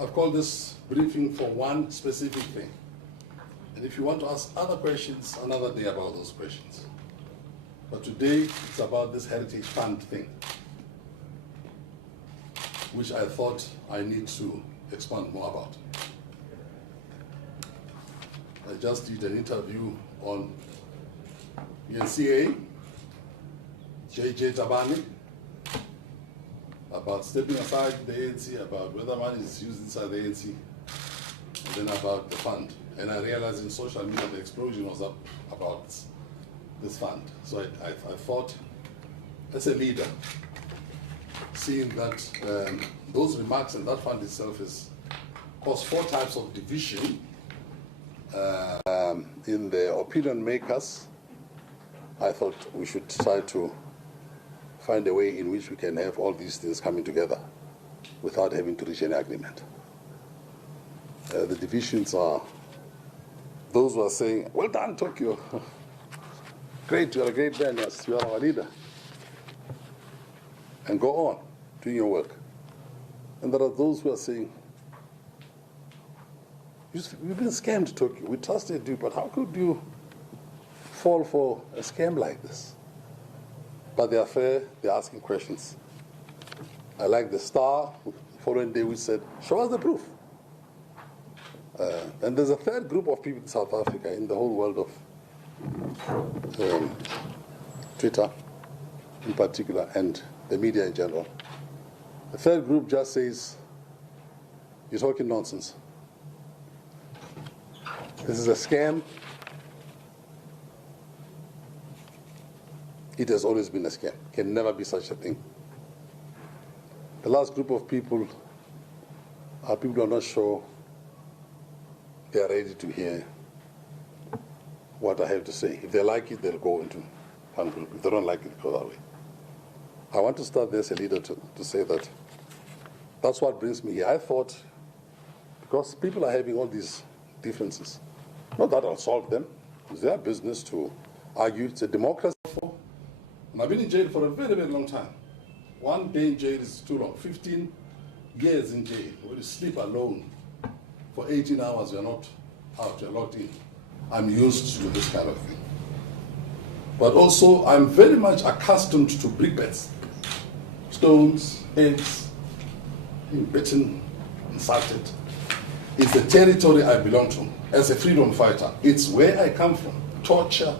I've called this briefing for one specific thing. And if you want to ask other questions, another day about those questions. But today, it's about this Heritage Fund thing, which I thought I need to expand more about. I just did an interview on UNCA, J.J. Tabani, about stepping aside the ANC, about whether money is used inside the ANC, and then about the fund. And I realized in social media the explosion was up about this fund. So I thought, as a leader, seeing that those remarks and that fund itself has caused 4 types of division in the opinion makers, I thought we should try to find a way in which we can have all these things coming together without having to reach any agreement. The divisions are those who are saying, well done, Tokyo. Great, you're a great man, yes, you are our leader. And go on doing your work. And there are those who are saying, we've been scammed, Tokyo. We trusted you, but how could you fall for a scam like this? But they are fair, they're asking questions. I like the Star, the following day we said, show us the proof. And there's a third group of people in South Africa, in the whole world of Twitter in particular, and the media in general. The third group just says, you're talking nonsense. This is a scam. It has always been a scam. Can never be such a thing. The last group of people are people who are not sure they are ready to hear what I have to say. If they like it, they'll go into one group. If they don't like it, go that way. I want to start there as a leader to say that that's what brings me here. I thought, because people are having all these differences, not that I'll solve them. It's their business to argue. It's a democracy. And I've been in jail for a very, very long time. 1 day in jail is too long. 15 years in jail, where you sleep alone for 18 hours, you're not out, you're locked in. I'm used to this kind of thing. But also, I'm very much accustomed to brickbats. Stones, eggs, being beaten, insulted. It's the territory I belong to as a freedom fighter. It's where I come from. Torture.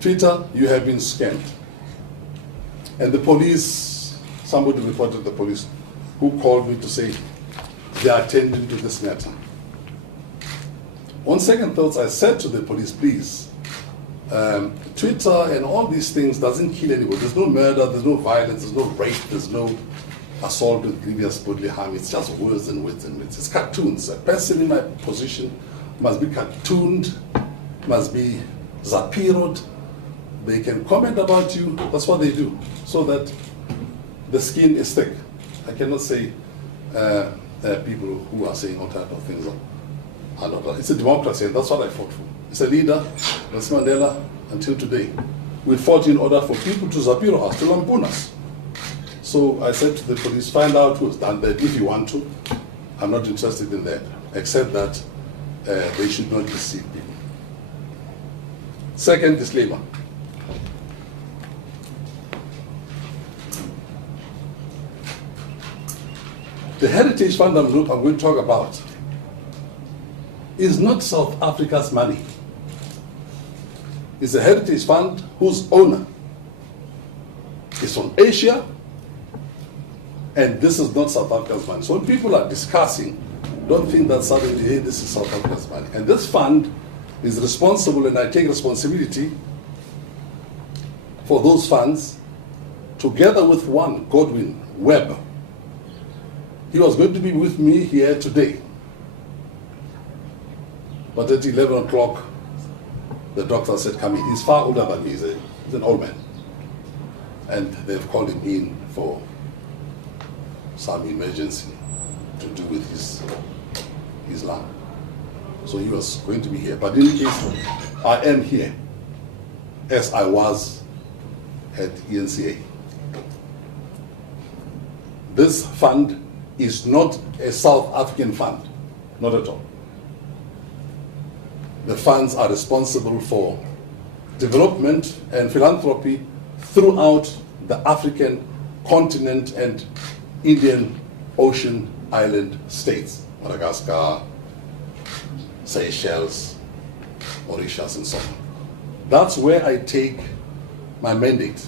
Twitter, you have been scammed. And the police, somebody reported the police, who called me to say they are attending to this matter. On second thoughts, I said to the police, please, Twitter and all these things doesn't kill anybody. There's no murder, there's no violence, there's no rape, there's no assault with grievous bodily harm. It's just words and words and words. It's cartoons. A person in my position must be cartooned, must be zapiroed. They can comment about you. That's what they do, so that the skin is thick. I cannot say people who are saying all type of things are not. It's a democracy, and that's what I fought for. It's a leader, Nelson Mandela, until today. We fought in order for people to zapiro us, to lampoon us. So I said to the police, find out who's done that if you want to. I'm not interested in that, except that they should not deceive people. Second disclaimer. The Heritage Fund I'm going to talk about is not South Africa's money. It's a Heritage Fund whose owner is from Asia, and this is not South Africa's money. So when people are discussing, don't think that suddenly, hey, this is South Africa's money. And this fund is responsible, and I take responsibility for those funds, together with one, Godwin Webb. He was going to be with me here today. But at 11 o'clock, the doctor said, come in. He's far older than me. He's an old man. And they've called him in for some emergency to do with his lung. So he was going to be here. But in any case, I am here, as I was at ENCA. This fund is not a South African fund, not at all. The funds are responsible for development and philanthropy throughout the African continent and Indian Ocean island states, Madagascar, Seychelles, Mauritius, and so on. That's where I take my mandate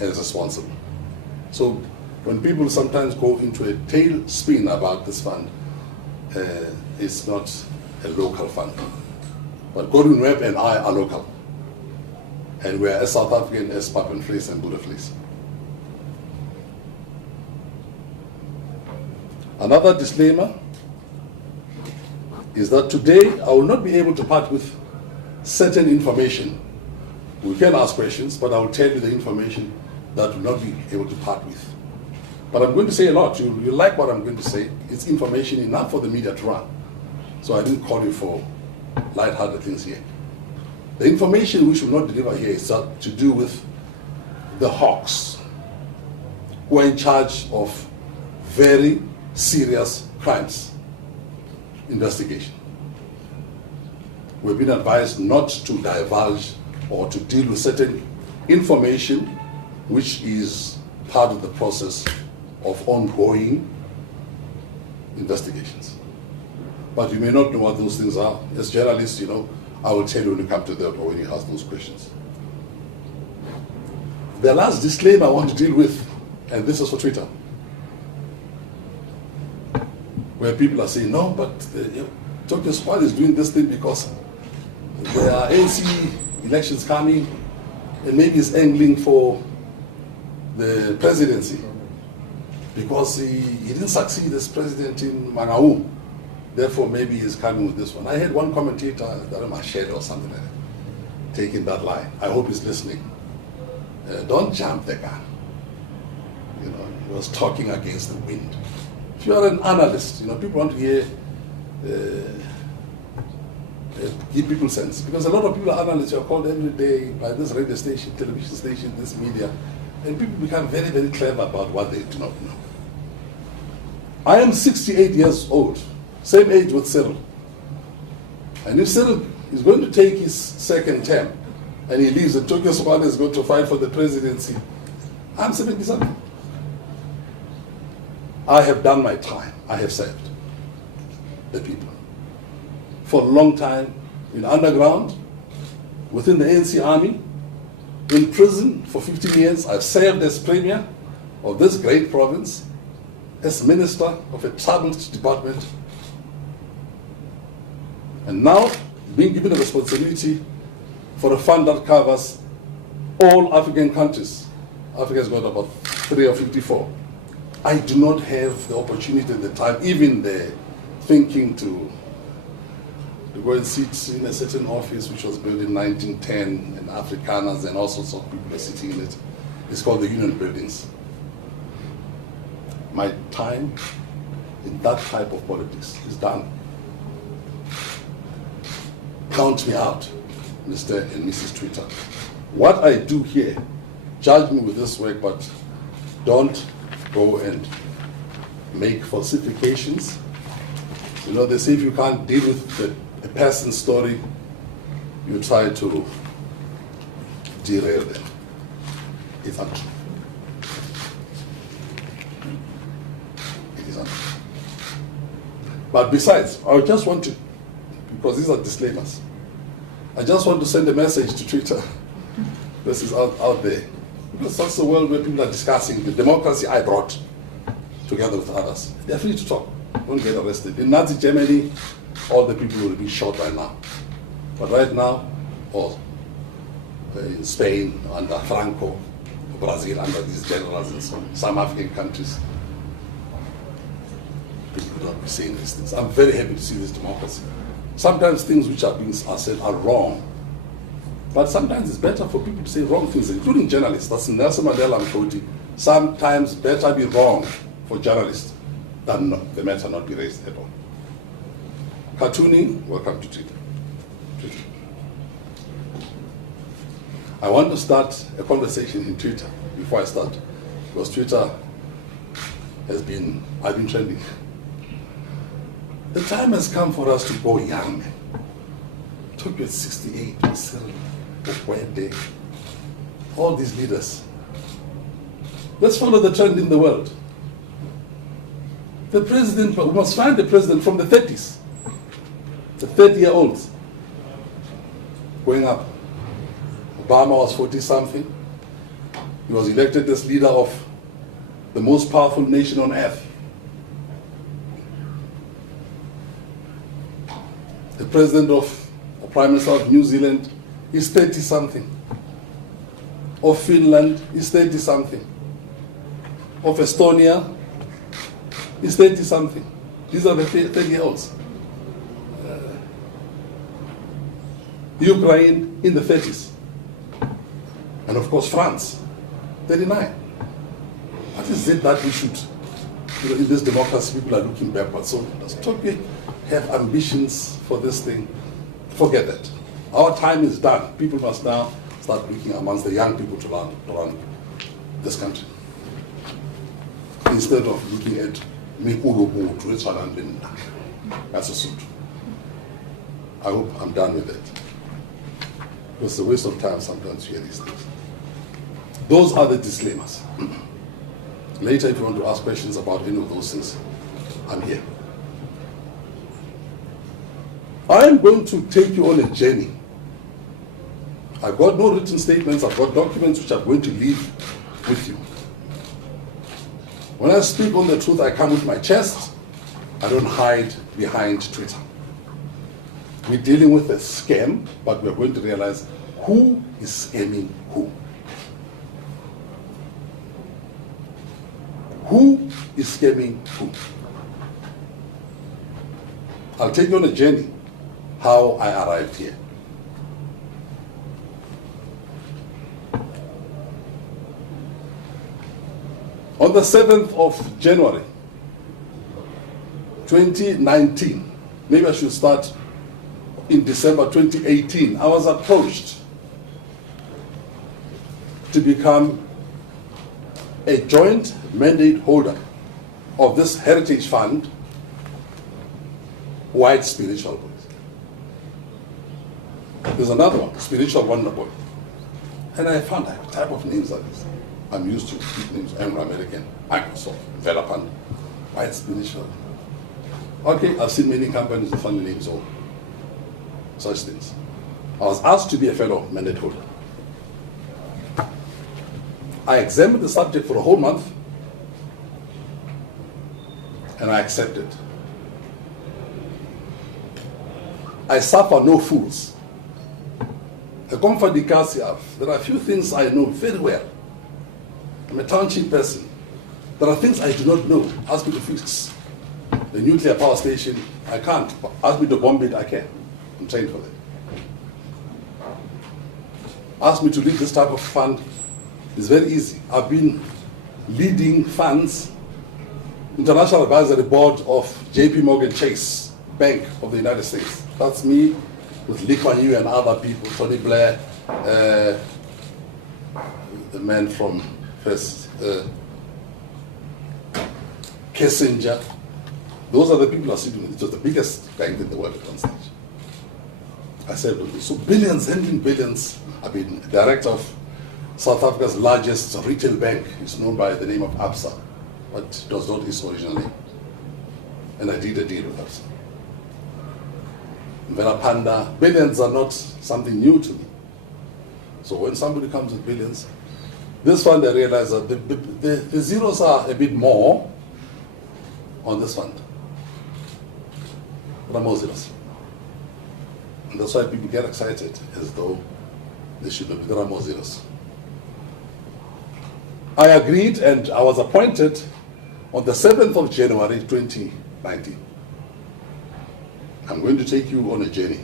as responsible. So when people sometimes go into a tailspin about this fund, it's not a local fund. But Godwin Webb and I are local. And we are as South African as Papenvlees and Boerevlees. Another disclaimer is that today I will not be able to part with certain information. We can ask questions, but I will tell you the information that will not be able to part with. But I'm going to say a lot. You like what I'm going to say. It's information enough for the media to run. So I didn't call you for light-hearted things here. The information we should not deliver here is to do with the hawks who are in charge of very serious crimes investigation. We've been advised not to divulge or to deal with certain information which is part of the process of ongoing investigations. But you may not know what those things are. As journalists, you know, I will tell you when you come to them or when you ask those questions. The last disclaimer I want to deal with, and this is for Twitter, where people are saying, no, but Tokyo Sexwale is doing this thing because there are ANC elections coming, and maybe he's angling for the presidency because he didn't succeed as president in Mangaung. Therefore, maybe he's coming with this one. I had one commentator, Darama or something like that, taking that line. I hope he's listening. Don't jump the gun. You know, he was talking against the wind. If you are an analyst, you know, people want to hear, give people sense. Because a lot of people are analysts, you are called every day by this radio station, television station, this media, and people become very, very clever about what they do not know. I am 68 years old, same age with Cyril. And if Cyril is going to take his second term, and he leaves, and Tokyo Sexwale is going to fight for the presidency, I'm 77. I have done my time. I have served the people for a long time in underground, within the ANC army, in prison for 15 years. I've served as premier of this great province, as minister of a troubled department, and now being given the responsibility for a fund that covers all African countries. Africa's got about 3 or 54. I do not have the opportunity at the time, even the thinking to go and sit in a certain office which was built in 1910, and Afrikaners and all sorts of people are sitting in it. It's called the Union Buildings. My time in that type of politics is done. Count me out, Mr. and Mrs. Twitter. What I do here, judge me with this work, but don't go and make falsifications. You know, they say if you can't deal with a person's story, you try to derail them. It's untrue. It is untrue. But besides, I just want to, because these are disclaimers, I just want to send a message to Twitter. This is out there. Because that's the world where people are discussing the democracy I brought together with others. They're free to talk. Don't get arrested. In Nazi Germany, all the people will be shot right now. But right now, or in Spain under Franco, Brazil under these generals and so on, some African countries, people would not be saying these things. I'm very happy to see this democracy. Sometimes things which are being said are wrong. But sometimes it's better for people to say wrong things, including journalists. That's Nelson Mandela I'm quoting. Sometimes better be wrong for journalists than the matter not be raised at all. Cartooning, welcome to Twitter. I want to start a conversation in Twitter before I start, because Twitter I've been trending. The time has come for us to go young. Tokyo 68, all these leaders. Let's follow the trend in the world. The president, we must find the president from the 30s, the 30-year-olds going up. Obama was 40-something. He was elected as leader of the most powerful nation on earth. The president of, or Prime Minister of New Zealand is 30-something. Of Finland is 30-something. Of Estonia is 30-something. These are the 30-year-olds. Ukraine in the 30s. And of course France, 39. What is it that we should, in this democracy, people are looking backwards. So does Tokyo have ambitions for this thing? Forget that. Our time is done. People must now start looking amongst the young people to run this country. Instead of looking at that's a suit. I hope I'm done with that. It's a waste of time sometimes to hear these things. Those are the disclaimers. Later, if you want to ask questions about any of those things, I'm here. I'm going to take you on a journey. I've got no written statements, I've got documents which I'm going to leave with you. When I speak on the truth, I come with my chest. I don't hide behind Twitter. We're dealing with a scam, but we're going to realize who is scamming who. Who is scamming who? I'll take you on a journey how I arrived here. On the 7th of January, 2019, maybe I should start in December 2018, I was approached to become a joint mandate holder of this heritage fund, White Spiritual Boys. There's another one, Spiritual Wonder Boy. And I found a type of names like this. I'm used to names, Anglo-American, Microsoft, Velopant, White Spiritual. Okay, I've seen many companies with funny names or such things. I was asked to be a fellow mandate holder. I examined the subject for a whole month and I accepted. I suffer no fools. a comfort there are a few things I know very well. I'm a township person. There are things I do not know. Ask me to fix the nuclear power station, I can't. Ask me to bomb it, I can. I'm trained for that. Ask me to lead this type of fund, it's very easy. I've been leading funds, International Advisory Board of JP Morgan Chase Bank of the United States. That's me with Lee Kuan Yew and other people, Tony Blair, the man from first, Kissinger. Those are the people who are sitting. It was the biggest bank in the world at one stage. I said, so billions, handling billions. I've been director of South Africa's largest retail bank. It's known by the name of ABSA, but it was not its originally. And I did a deal with ABSA. Panda, billions are not something new to me. So when somebody comes with billions, this fund I realized that the zeros are a bit more on this fund. There are more zeros. And that's why people get excited as though they should not be. There are more zeros. I agreed and I was appointed on the 7th of January 2019. I'm going to take you on a journey.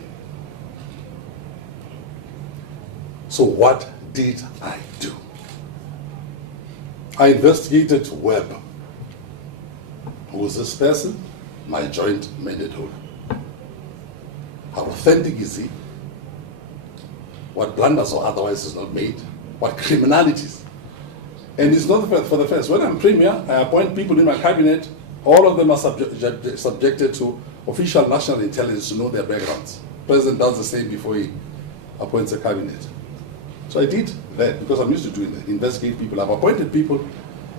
So what did I do? I investigated Webb. Who is this person? My joint mandate holder. How authentic is he? What blunders or otherwise is not made? What criminalities? And it's not for the first. When I'm premier, I appoint people in my cabinet. All of them are subjected to official national intelligence to know their backgrounds. The president does the same before he appoints a cabinet. So I did that because I'm used to doing that, investigate people. I've appointed people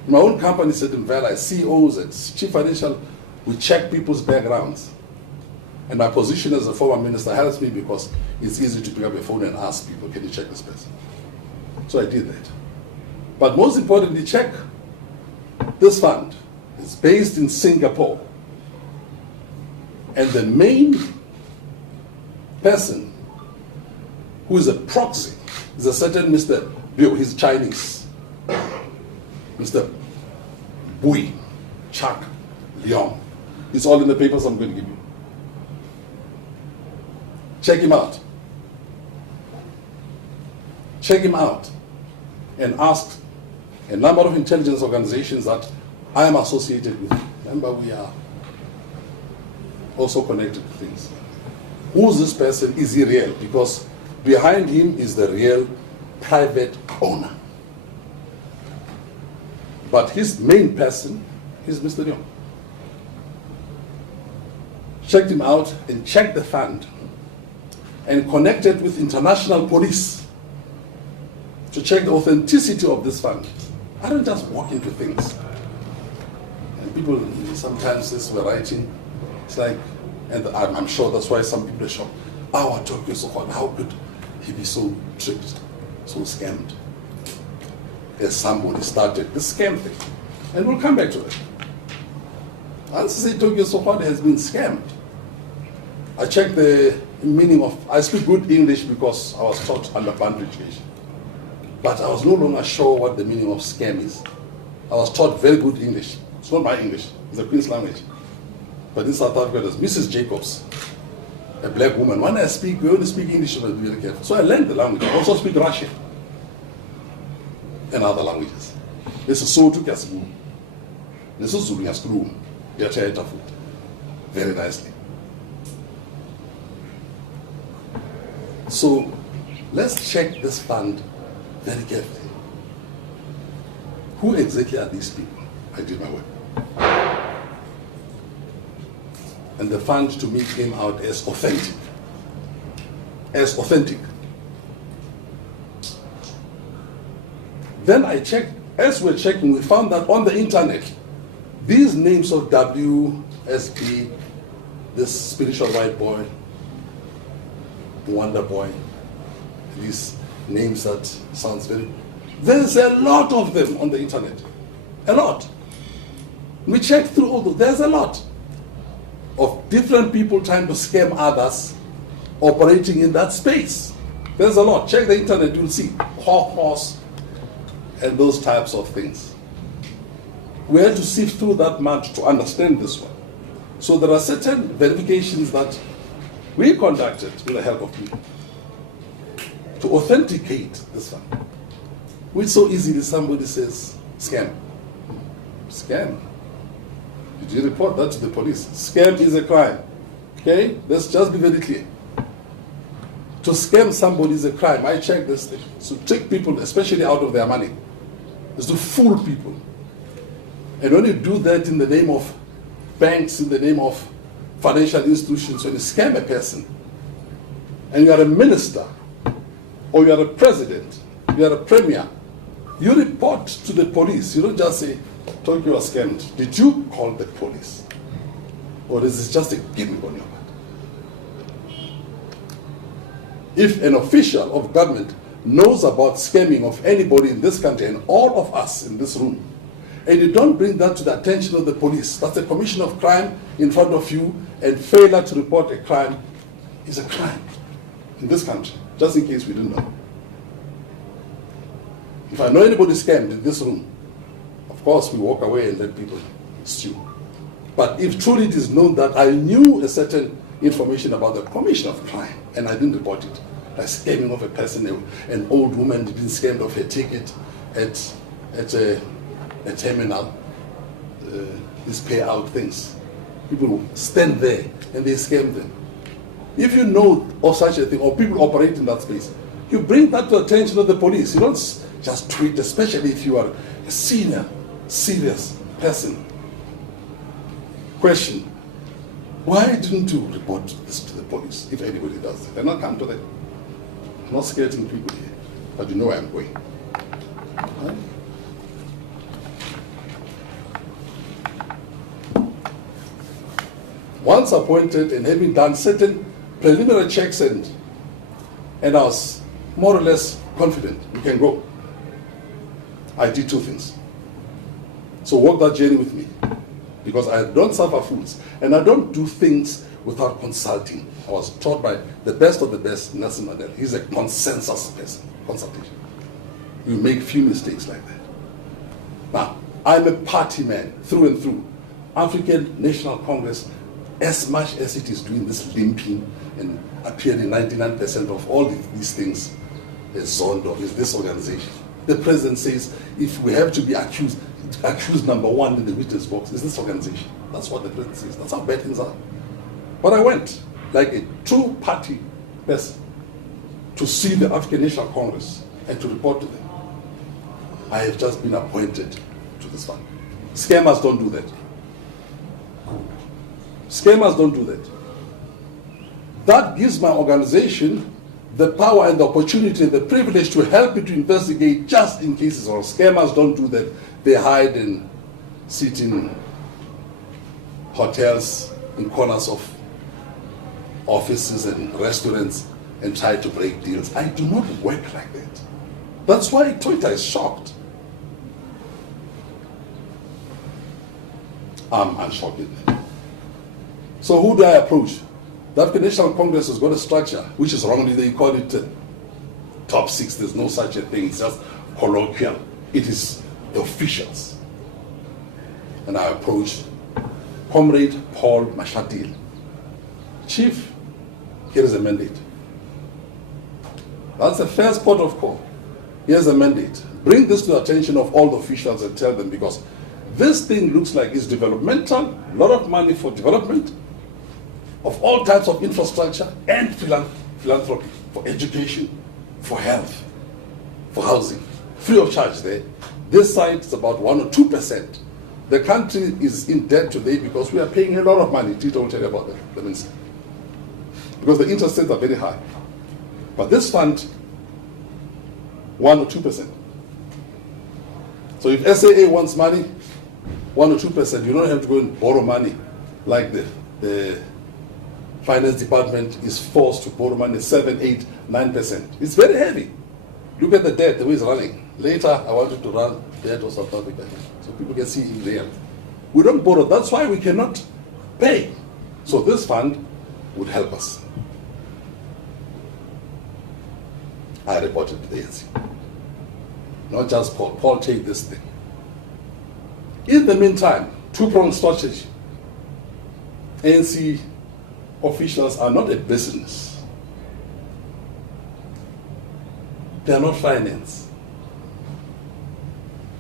in my own company, certain as CEOs and chief financial, we check people's backgrounds. And my position as a former minister helps me because it's easy to pick up a phone and ask people, can you check this person? So I did that. But most importantly, check this fund. It's based in Singapore. And the main person who is a proxy is a certain Mr. Biu, he's Chinese. Mr. Bui Chak Leong. It's all in the papers I'm going to give you. Check him out. Check him out and ask a number of intelligence organizations that I am associated with. Remember, we are also connected to things. Who's this person? Is he real? Because behind him is the real private owner. But his main person is Mr. Leong. Checked him out and checked the fund and connected with international police to check the authenticity of this fund. I don't just walk into things. And people sometimes, as we're writing, it's like, and I'm sure that's why some people are shocked. Our Tokyo Sexwale, how could he be so tricked, so scammed? As somebody started the scam thing. And we'll come back to it. I say Tokyo Sexwale has been scammed. I checked the meaning of, I speak good English because I was taught under band education. But I was no longer sure what the meaning of scam is. I was taught very good English. It's not my English, it's the Queen's language. But in South Africa, there's Mrs. Jacobs, a black woman. When I speak, we only speak English, so be very careful. So I learned the language. I also speak Russian and other languages. This is so to Kasibu. This is Zulu Yaskulu. Very nicely. So let's check this fund very carefully. Who exactly are these people? I did my work. And the fund to me came out as authentic. As authentic. Then I checked, as we're checking, we found that on the internet, these names of WSB, this spiritual white boy, Wonder Boy, these names that sounds very, there's a lot of them on the internet. A lot. We checked through all those, there's a lot of different people trying to scam others operating in that space. There's a lot. Check the internet, you'll see hawk and those types of things. We had to sift through that much to understand this one. So there are certain verifications that we conducted with the help of people to authenticate this one. Which so easily somebody says, scam. Scam. Did you report that to the police? Scam is a crime. Okay? Let's just be very clear. To scam somebody is a crime. I check this thing. So trick people, especially out of their money, is to fool people. And when you do that in the name of banks, in the name of financial institutions, when you scam a person, and you are a minister, or you are a president, you are a premier, you report to the police. You don't just say, Tokyo was scammed. Did you call the police? Or is this just a gimmick on your part? If an official of government knows about scamming of anybody in this country, and all of us in this room, and you don't bring that to the attention of the police, that's a commission of crime in front of you, and failure to report a crime is a crime in this country, just in case we didn't know. If I know anybody scammed in this room, of course we walk away and let people stew. But if truly it is known that I knew a certain information about the commission of crime and I didn't report it, like scamming of a person, an old woman being scammed of her ticket at a terminal, these payout things. People stand there and they scam them. If you know of such a thing, or people operate in that space, you bring that to the attention of the police. You don't just tweet, especially if you are a senior, serious person. Question: why didn't you report this to the police, if anybody does it? And I'll come to that. I'm not scaring people here, but you know where I'm going. Right? Once appointed and having done certain preliminary checks, and I was more or less confident we can go, I did two things. So walk that journey with me, because I don't suffer fools and I don't do things without consulting. I was taught by the best of the best, Nelson Mandela. He's a consensus person, consultation. You make few mistakes like that. Now, I'm a party man through and through. African National Congress, as much as it is doing this limping and appearing 99% of all these things is zoned off, is this organization. The president says, if we have to be accused number one in the witness box is this organization. That's what the president says. That's how bad things are. But I went, like a true party person, to see the African National Congress and to report to them. I have just been appointed to this fund. Scammers don't do that. Scammers don't do that. That gives my organization the power and the opportunity and the privilege to help you to investigate just in cases. Or scammers don't do that. They hide and sit in hotels, in corners of offices and restaurants and try to break deals. I do not work like that. That's why Twitter is shocked. I'm unshocked. So who do I approach? The African National Congress has got a structure, which is wrongly, they call it top six. There's no such a thing. It's just colloquial. It is the officials. And I approach Comrade Paul Mashatil. Chief, here is a mandate. That's the first port of call. Here's a mandate. Bring this to the attention of all the officials and tell them, because this thing looks like it's developmental, a lot of money for development, of all types of infrastructure and philanthropy, for education, for health, for housing, free of charge there. This side is about 1 or 2%. The country is in debt today because we are paying a lot of money. Tito will tell you about that, the minister. Because the interest rates are very high. But this fund, 1 or 2%. So if SAA wants money, 1 or 2%, you don't have to go and borrow money like the finance department is forced to borrow money 7, 8, 9%. It's very heavy. Look at the debt, the way it's running. Later, I wanted to run debt of South Africa so people can see in real. We don't borrow. That's why we cannot pay. So this fund would help us. I reported to the ANC. Not just Paul. Paul, take this thing. In the meantime, two-pronged strategy. ANC officials are not a business. They are not finance.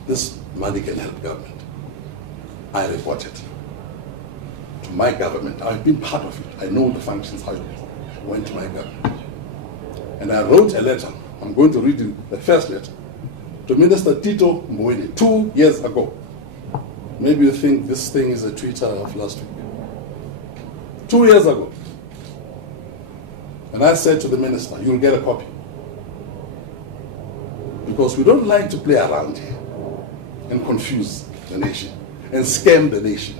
This money can help government. I reported to my government. I've been part of it. I know the functions, how it went to my government. And I wrote a letter. I'm going to read you the first letter to Minister Tito Mboweni 2 years ago. Maybe you think this thing is a Twitter of last week. 2 years ago. And I said to the minister, you'll get a copy. Because we don't like to play around here and confuse the nation and scam the nation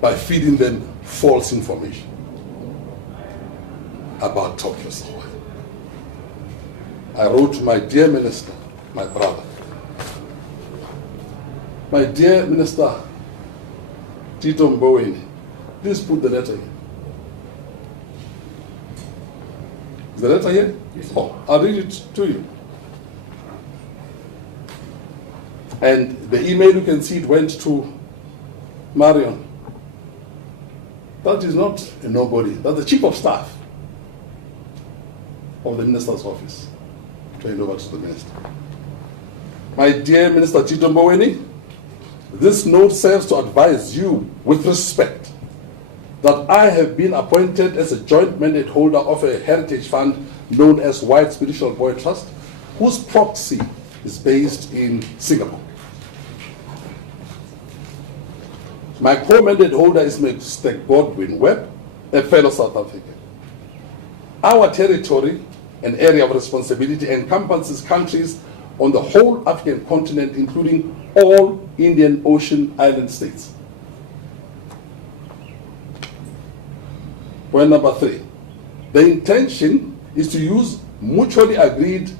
by feeding them false information about Tokyo Sexwale. I wrote to my dear minister, my brother, my dear Minister Tito Mboweni, please put the letter here. Is the letter here? Yes. Oh, I'll read it to you. And the email, you can see it went to Marion. That is not a nobody. That's the chief of staff of the minister's office. Turn over to the minister. My dear Minister Tito Mboweni, this note serves to advise you with respect that I have been appointed as a joint mandate holder of a heritage fund known as White Spiritual Boy Trust, whose proxy is based in Singapore. My co-mandate holder is Mr. Godwin Webb, a fellow South African. Our territory and area of responsibility encompasses countries on the whole African continent, including all Indian Ocean island states. Point number 3. The intention is to use mutually agreed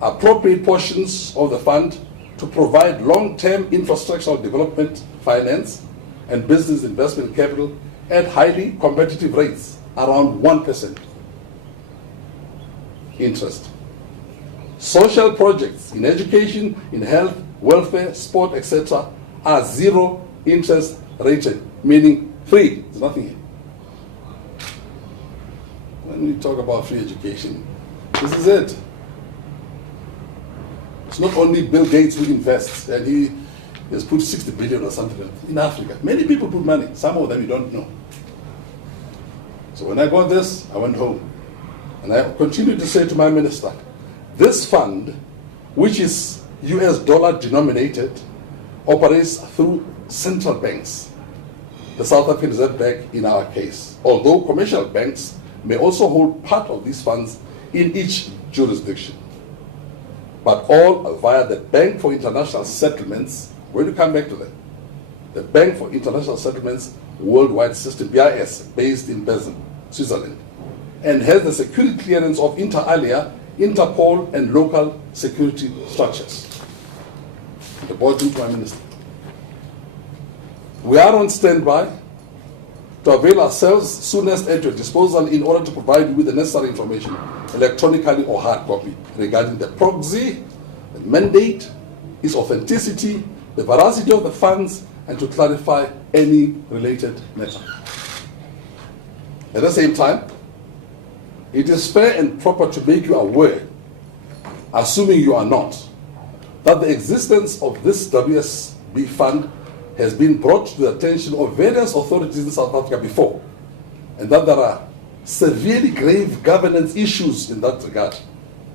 appropriate portions of the fund to provide long-term infrastructural development finance and business investment capital at highly competitive rates, around 1% interest. Social projects in education, in health, welfare, sport, etc. are zero interest rated, meaning free. There's nothing here. When we talk about free education, this is it. It's not only Bill Gates who invests, and he has put 60 billion or something in Africa. Many people put money, some of them you don't know. So when I got this, I went home. And I continued to say to my minister, this fund, which is US dollar denominated, operates through central banks, the South African Reserve Bank in our case, although commercial banks may also hold part of these funds in each jurisdiction. But all via the Bank for International Settlements. We're going to come back to that. The Bank for International Settlements Worldwide System, BIS, based in Basel, Switzerland, and has the security clearance of inter alia, Interpol, and local security structures. The board to my minister. We are on standby to avail ourselves soonest at your disposal in order to provide you with the necessary information, electronically or hard copy, regarding the proxy, the mandate, its authenticity, the veracity of the funds, and to clarify any related matter. At the same time, it is fair and proper to make you aware, assuming you are not, that the existence of this WSB fund has been brought to the attention of various authorities in South Africa before, and that there are severely grave governance issues in that regard,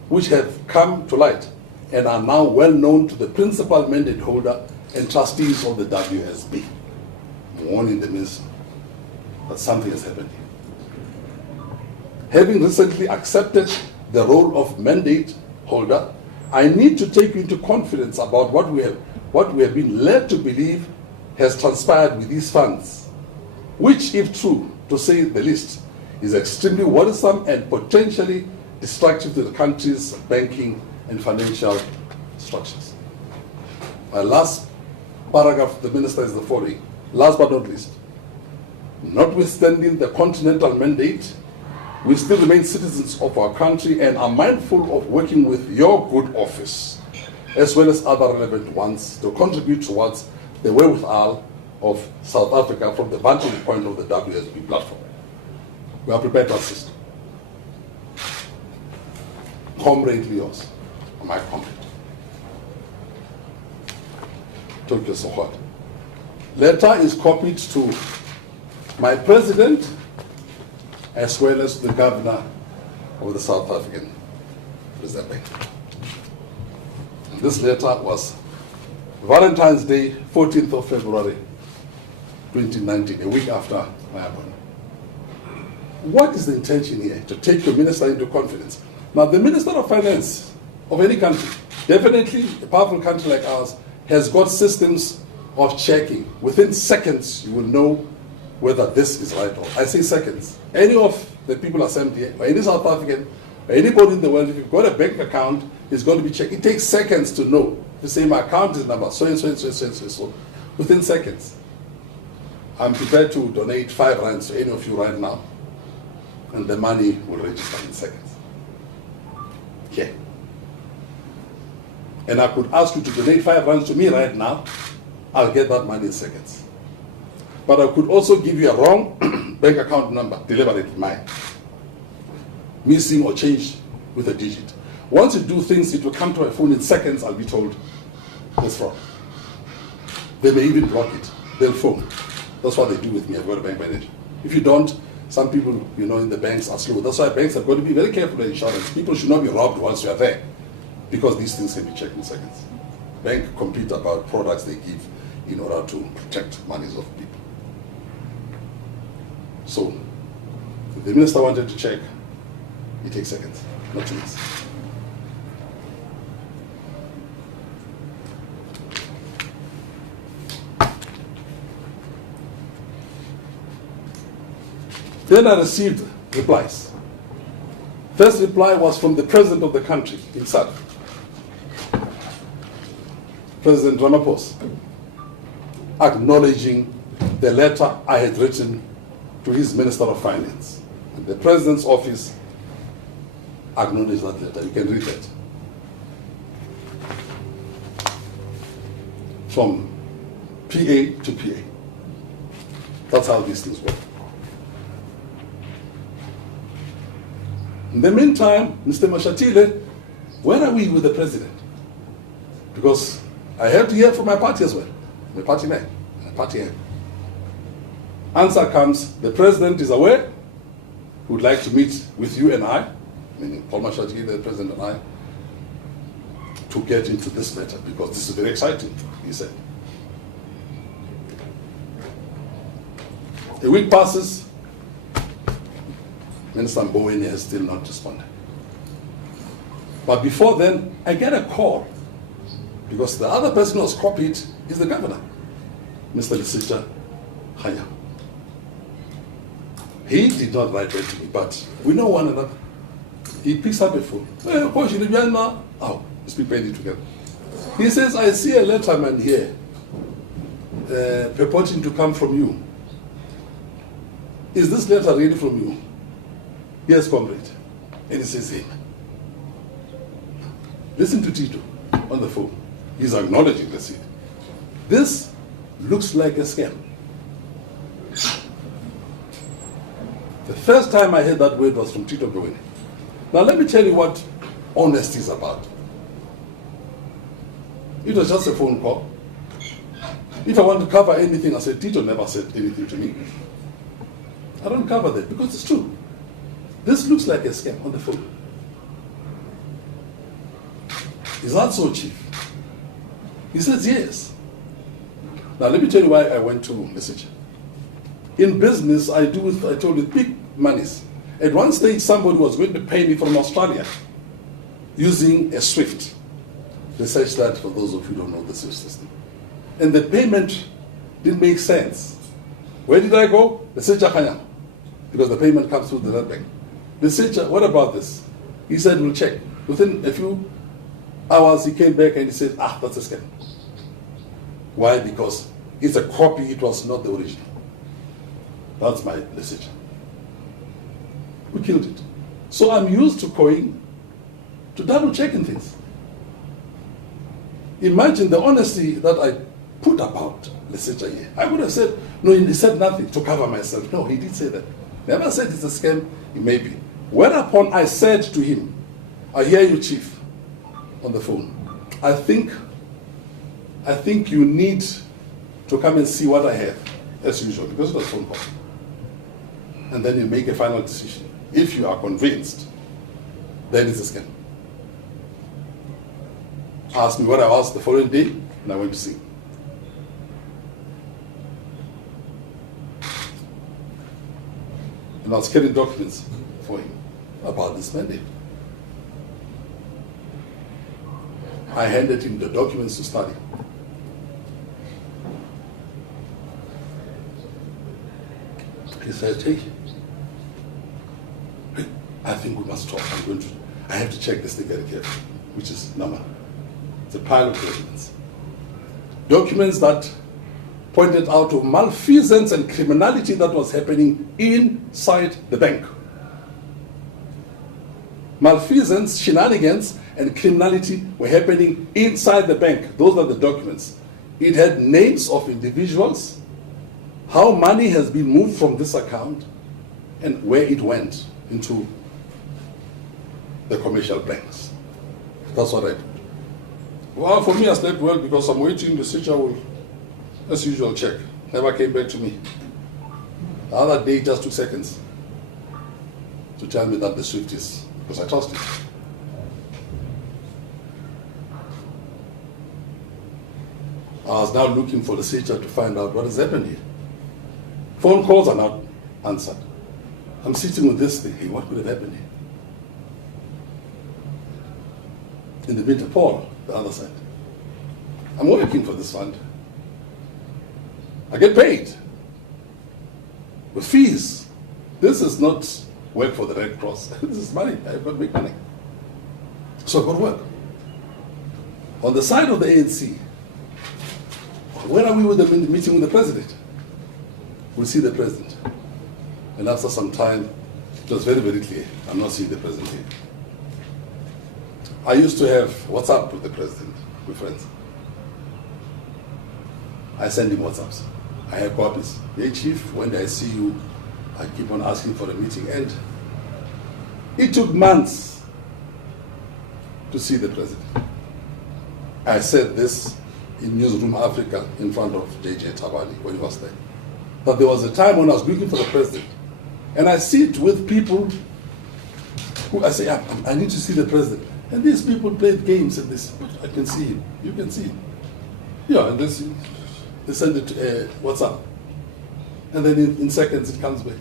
which have come to light and are now well known to the principal mandate holder and trustees of the WSB. I'm warning the minister that something has happened here. Having recently accepted the role of mandate holder, I need to take you into confidence about what we have been led to believe has transpired with these funds, which, if true, to say the least, is extremely worrisome and potentially destructive to the country's banking and financial structures. My last paragraph of the minister is the following. Last but not least, notwithstanding the continental mandate we still remain citizens of our country and are mindful of working with your good office, as well as other relevant ones, to contribute towards the wherewithal of South Africa from the vantage point of the WSB platform. We are prepared to assist. Comradely yours, my comrade. Tokyo Sexwale. Letter is copied to my president as well as the governor of the South African Reserve Bank. This letter was Valentine's Day, 14th of February, 2019, a week after my appointment. What is the intention here? To take your minister into confidence. Now, the Minister of Finance of any country, definitely a powerful country like ours, has got systems of checking. Within seconds, you will know whether this is right or wrong. I say seconds. Any of the people assembled here, or any South African, or anybody in the world, if you've got a bank account, is going to be checked. It takes seconds to know. To say my account is number so and so and so and so and so. Within seconds. I'm prepared to donate 5 rands to any of you right now, and the money will register in seconds. Okay. And I could ask you to donate 5 rands to me right now. I'll get that money in seconds. But I could also give you a wrong bank account number, deliberate mine, missing or changed with a digit. Once you do things, it will come to my phone in seconds. I'll be told it's wrong. They may even block it. They'll phone. That's what they do with me. I've got a bank manager. If you don't, some people, in the banks are slow. That's why banks have got to be very careful with insurance. People should not be robbed once you are there, because these things can be checked in seconds. Banks compete about products they give in order to protect monies of people. So, if the minister wanted to check, it takes seconds, not 2 minutes. Then I received replies. First reply was from the president of the country himself, President Ramaphosa, acknowledging the letter I had written to his Minister of Finance. And the president's office acknowledged that letter. You can read that. From PA to PA. That's how these things work. In the meantime, Mr. Mashatile, where are we with the president? Because I have to hear from my party as well. My party man, my party head. Answer comes, the president is aware, he would like to meet with you and I, meaning Paul Mashatile, the president and I, to get into this matter, because this is very exciting, he said. A week passes, Minister Mboweni has still not responded. But before then, I get a call, because the other person who was copied is the governor, Mr. Lisija Haya. He did not write back to me, but we know one another. He picks up a phone. Oh, we speak plainly together. He says, I see a letterman here purporting to come from you. Is this letter really from you? Yes, comrade. And he says, hey, listen to Tito on the phone. He's acknowledging the receipt. This looks like a scam. The first time I heard that word was from Tito Mboweni. Now let me tell you what honesty is about. It was just a phone call. If I want to cover anything, I said, Tito never said anything to me. I don't cover that because it's true. This looks like a scam on the phone. Is that so, Chief? He says, yes. Now let me tell you why I went to message. In business, I told you, big monies. At one stage, somebody was going to pay me from Australia using a SWIFT. Research that for those of you who don't know the SWIFT system. And the payment didn't make sense. Where did I go? Lisija Haya. Because the payment comes through the Red Bank. Lisija, what about this? He said, we'll check. Within a few hours, he came back and he said, that's a scam. Why? Because it's a copy, it was not the original. That's my decision. We killed it. So I'm used to going to double checking things. Imagine the honesty that I put about Lesetja here. I would have said, no, he said nothing to cover myself. No, he did say that. Never said it's a scam. It may be. Whereupon I said to him, I hear you, Chief, on the phone. I think you need to come and see what I have, as usual, because it was a phone call. And then you make a final decision. If you are convinced, then it's a scam. Asked me what I was the following day, and I went to see. And I was carrying documents for him about this mandate. I handed him the documents to study. He said, hey, I think we must talk. I have to check this thing very carefully, which is normal. It's a pile of documents. Documents that pointed out to malfeasance and criminality that was happening inside the bank. Malfeasance, shenanigans, and criminality were happening inside the bank. Those are the documents. It had names of individuals, how money has been moved from this account, and where it went into the commercial banks. That's what I did. Well, for me, I slept well because I'm waiting. The teacher will, as usual, check. Never came back to me. The other day, just 2 seconds to tell me that the SWIFT is, because I trust it. I was now looking for the teacher to find out what has happened here. Phone calls are not answered. I'm sitting with this thing. Hey, what could have happened here? In the winter, Paul, the other side. I'm working for this fund. I get paid with fees. This is not work for the Red Cross. This is money. I've got big money. So I've got to work. On the side of the ANC, where are we with the meeting with the president? We'll see the president. And after some time, it was very, very clear. I'm not seeing the president here. I used to have WhatsApp with the president, with friends. I send him WhatsApps. I have copies. Hey, Chief, when I see you, I keep on asking for a meeting. And it took months to see the president. I said this in Newsroom Africa in front of JJ Tabani when he was there. But there was a time when I was looking for the president. And I sit with people who I say, I need to see the president. And these people played games and this, I can see him, you can see him. Yeah, and this, they send it to WhatsApp. And then in seconds it comes back.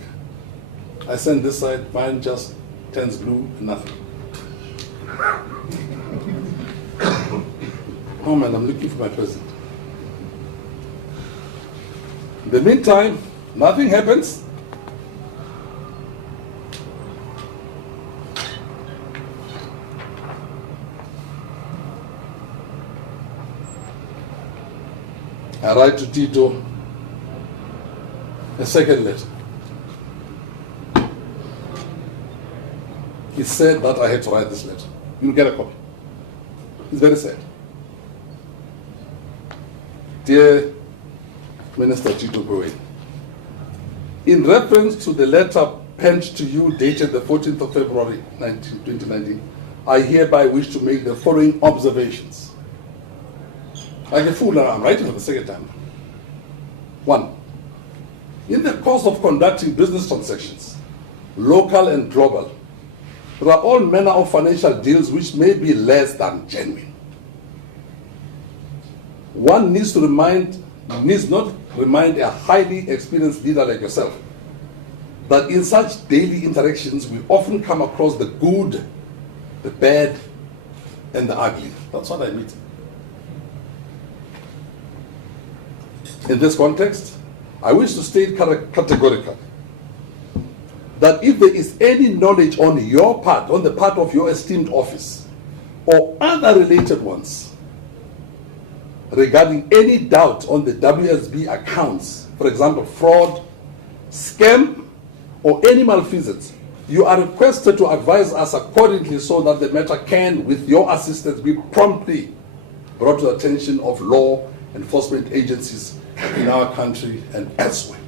I send this side, mine just turns blue and nothing. Oh man, I'm looking for my president. In the meantime, nothing happens. I write to Tito a second letter. He said that I had to write this letter. You'll get a copy. It's very sad. Dear Minister Tito Mboweni, in reference to the letter penned to you dated the 14th of February 2019, I hereby wish to make the following observations. Like a fool, I'm writing for the second time. 1. In the course of conducting business transactions, local and global, there are all manner of financial deals which may be less than genuine. One needs not remind a highly experienced leader like yourself that in such daily interactions we often come across the good, the bad, and the ugly. That's what I mean. In this context, I wish to state categorically that if there is any knowledge on your part, on the part of your esteemed office, or other related ones, regarding any doubt on the WSB accounts, for example, fraud, scam, or any malfeasance, You are requested to advise us accordingly so that the matter can, with your assistance, be promptly brought to the attention of law enforcement agencies in our country and elsewhere.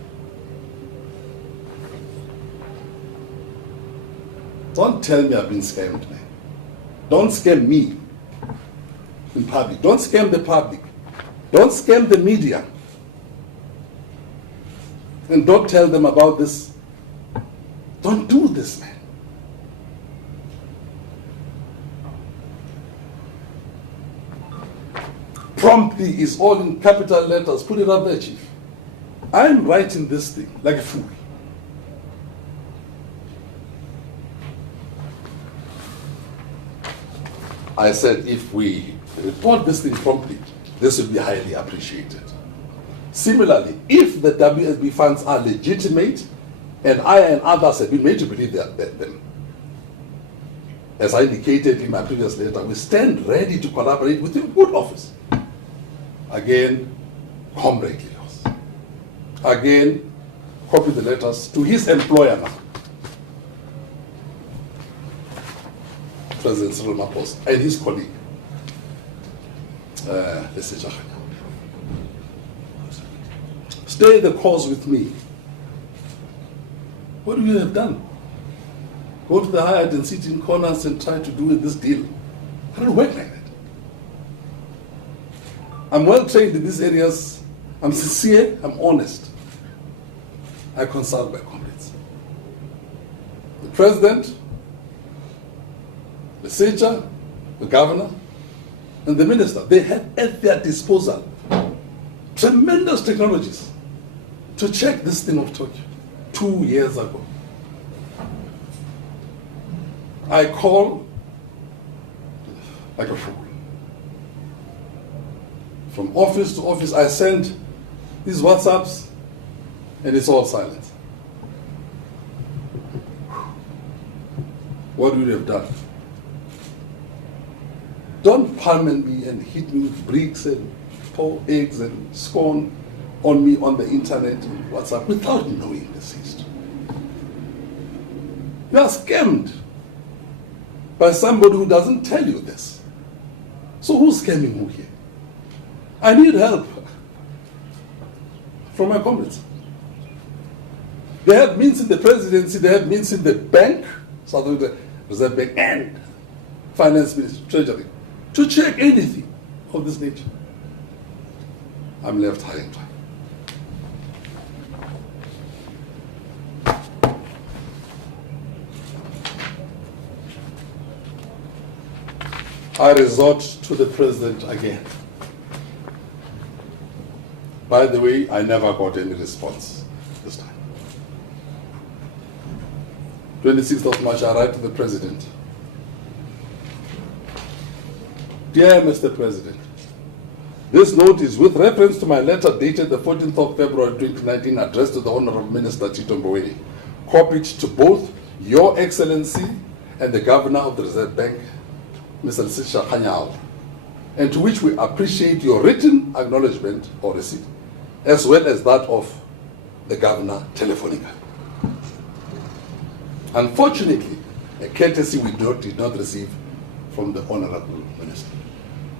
Don't tell me I've been scammed, man. Don't scam me in public. Don't scam the public. Don't scam the media. And don't tell them about this. Don't do this, man. Promptly is all in capital letters. Put it up there, Chief. I'm writing this thing like a fool. I said if we report this thing promptly, this will be highly appreciated. Similarly, if the WSB funds are legitimate, and I and others have been made to believe that them, as I indicated in my previous letter, we stand ready to collaborate with the good office. Again, comradely yours. Again, copy the letters to his employer now, President Cyril Ramaphosa, and his colleague, stay the course with me. What do you have done? Go to the Hyatt and sit in corners and try to do this deal. I don't work like that. I'm well trained in these areas. I'm sincere, I'm honest. I consult my comrades. The president, the SABC, the governor, and the minister, they have at their disposal tremendous technologies to check this thing of Tokyo 2 years ago. I call like a fool. From office to office, I send these WhatsApps, and it's all silent. What would you have done? Don't palm me and hit me with bricks and pour eggs and scorn on me on the internet and WhatsApp without knowing this history. You are scammed by somebody who doesn't tell you this. So who's scamming who here? I need help from my comrades. They have means in the presidency, they have means in the bank, South Africa Reserve Bank, and Finance Ministry, Treasury, to check anything of this nature. I'm left high and dry. I resort to the president again. By the way, I never got any response this time. 26th of March, I write to the president. Dear Mr. President, this note is with reference to my letter dated the 14th of February 2019 addressed to the Honorable Minister Tito Mboweni, copied to both Your Excellency and the Governor of the Reserve Bank, Mr. Lesitsha Kganyao, and to which we appreciate your written acknowledgement or receipt, as well as that of the Governor telephonically. Unfortunately, a courtesy we did not receive from the Honorable Minister.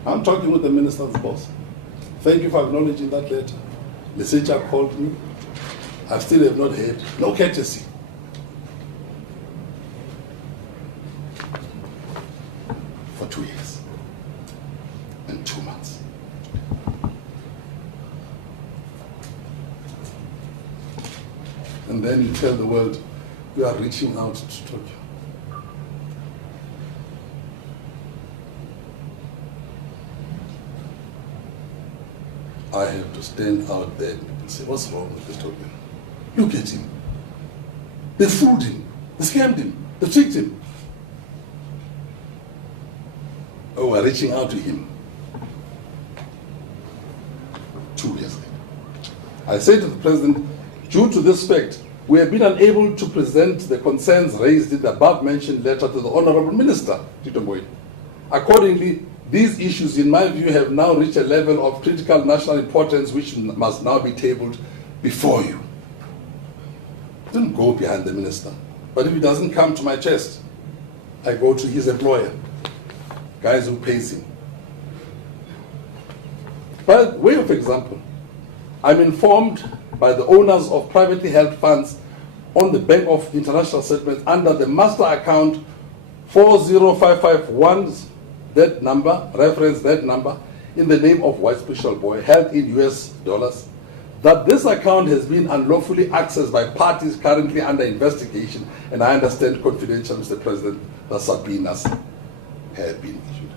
I'm talking with the Minister's boss. Thank you for acknowledging that letter. Lesitsha called me. I still have not heard. No courtesy. For 2 years and 2 months. And then you tell the world, we are reaching out to Tokyo. I have to stand out there and say, what's wrong with this Tokyo? Look at him. They fooled him. They scammed him. They tricked him. Oh, we're reaching out to him. 2 years later. I say to the President, due to this fact, we have been unable to present the concerns raised in the above-mentioned letter to the Honorable Minister, Tito Mboweni. Accordingly, these issues, in my view, have now reached a level of critical national importance which must now be tabled before you. Don't go behind the minister. But if it doesn't come to my chest, I go to his employer, guys who pays him. By way of example, I'm informed by the owners of privately held funds on the Bank of International Settlements under the master account 40551, that number, reference that number, in the name of White Special Boy, held in US dollars, that this account has been unlawfully accessed by parties currently under investigation, and I understand confidential, Mr. President, that subpoenas have been issued.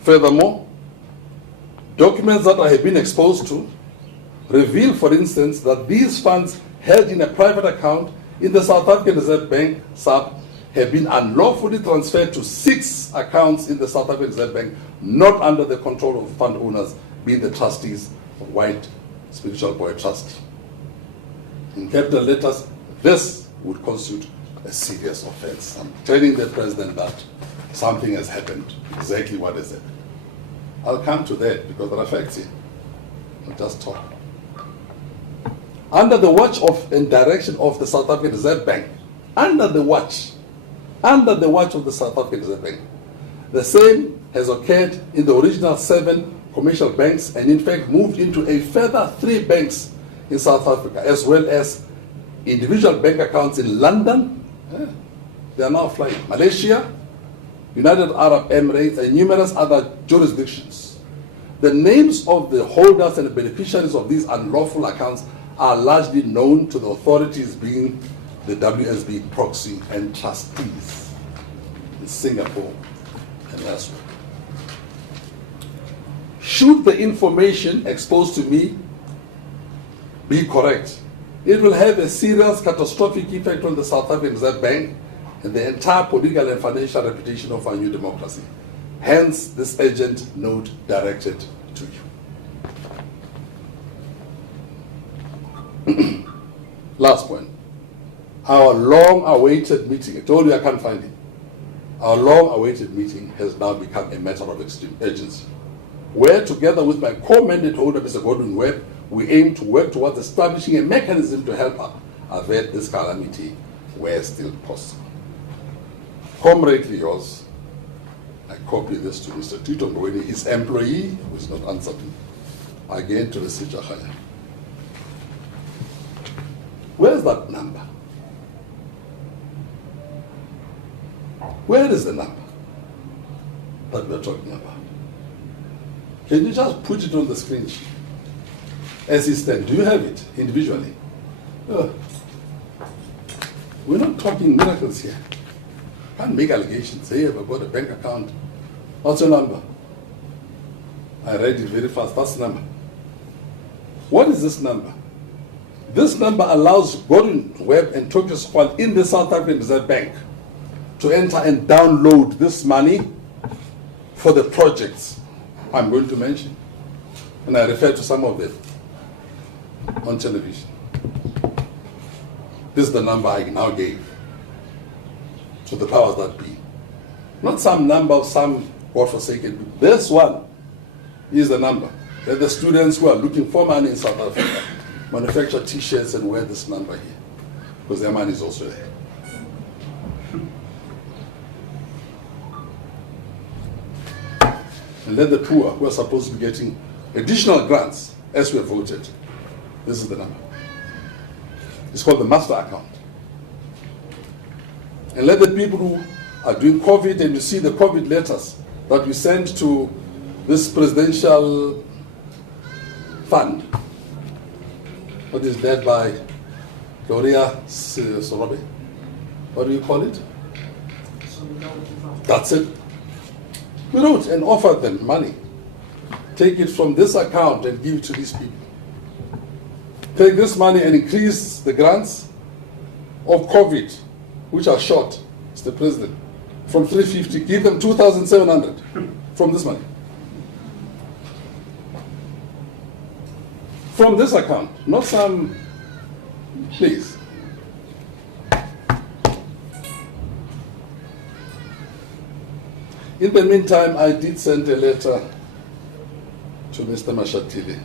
Furthermore, documents that I have been exposed to reveal, for instance, that these funds held in a private account in the South African Reserve Bank, SAB, have been unlawfully transferred to 6 accounts in the South African Reserve Bank, not under the control of fund owners, being the trustees of White Spiritual Boy Trust. In capital letters, this would constitute a serious offense. I'm telling the President that something has happened. Exactly what is it? I'll come to that because it affects him. I'll just talk. Under the watch of and direction of the South African Reserve Bank, under the watch of the South African Reserve Bank, the same has occurred in the original 7 commercial banks, and in fact moved into a further 3 banks in South Africa, as well as individual bank accounts in London. They are now flying. Malaysia, United Arab Emirates, and numerous other jurisdictions. The names of the holders and the beneficiaries of these unlawful accounts are largely known to the authorities, being the WSB proxy and trustees in Singapore and elsewhere. Should the information exposed to me be correct, it will have a serious catastrophic effect on the South African Reserve Bank and the entire political and financial reputation of our new democracy. Hence, this urgent note directed to you. Last point. Our long-awaited meeting, I told you I can't find it. Our long-awaited meeting has now become a matter of extreme urgency, where together with my co-mandate holder, Mr. Godwin Webb, we aim to work towards establishing a mechanism to help avert this calamity where still possible. Comradely yours, I copy this to Mr. Tito Mboweni, his employee, who is not answering, again to the Sijahaya. Where's that number? Where is the number that we're talking about? Can you just put it on the screen as it stands? Do you have it individually? We're not talking miracles here. Can't make allegations. Hey, I've got a bank account. What's your number? I read it very fast. That's the number. What is this number? This number allows Gordon Webb and Tokyo Sexwale in the South African Reserve Bank to enter and download this money for the projects I'm going to mention. And I refer to some of them on television. This is the number I now gave to the powers that be. Not some number of some godforsaken people. This one is the number that the students who are looking for money in South Africa manufacture t-shirts and wear this number here, because their money is also there. And let the poor, who are supposed to be getting additional grants as we have voted, this is the number. It's called the master account. And let the people who are doing COVID, and you see the COVID letters that we sent to this presidential fund, what is led by Gloria Sorobe. What do you call it? That's it. We wrote and offered them money. Take it from this account and give it to these people. Take this money and increase the grants of COVID, which are short, Mr. President, from 350, give them 2,700 from this money. From this account, not some, please. In the meantime, I did send a letter to Mr. Mashatile,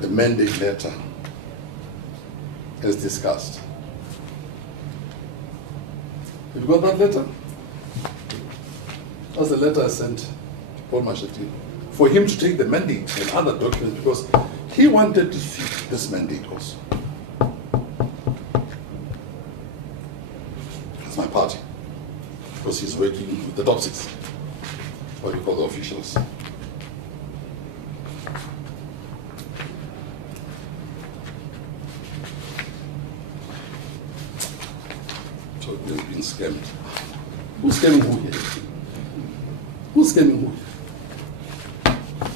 a mandate letter, as discussed. Have you got that letter? That's the letter I sent to Paul Mashati for him to take the mandate and other documents because he wanted to see this mandate also. That's my party. Because he's working with the top six, what we call the officials. So they've been scammed. Who's scamming who here? Who's scamming who here?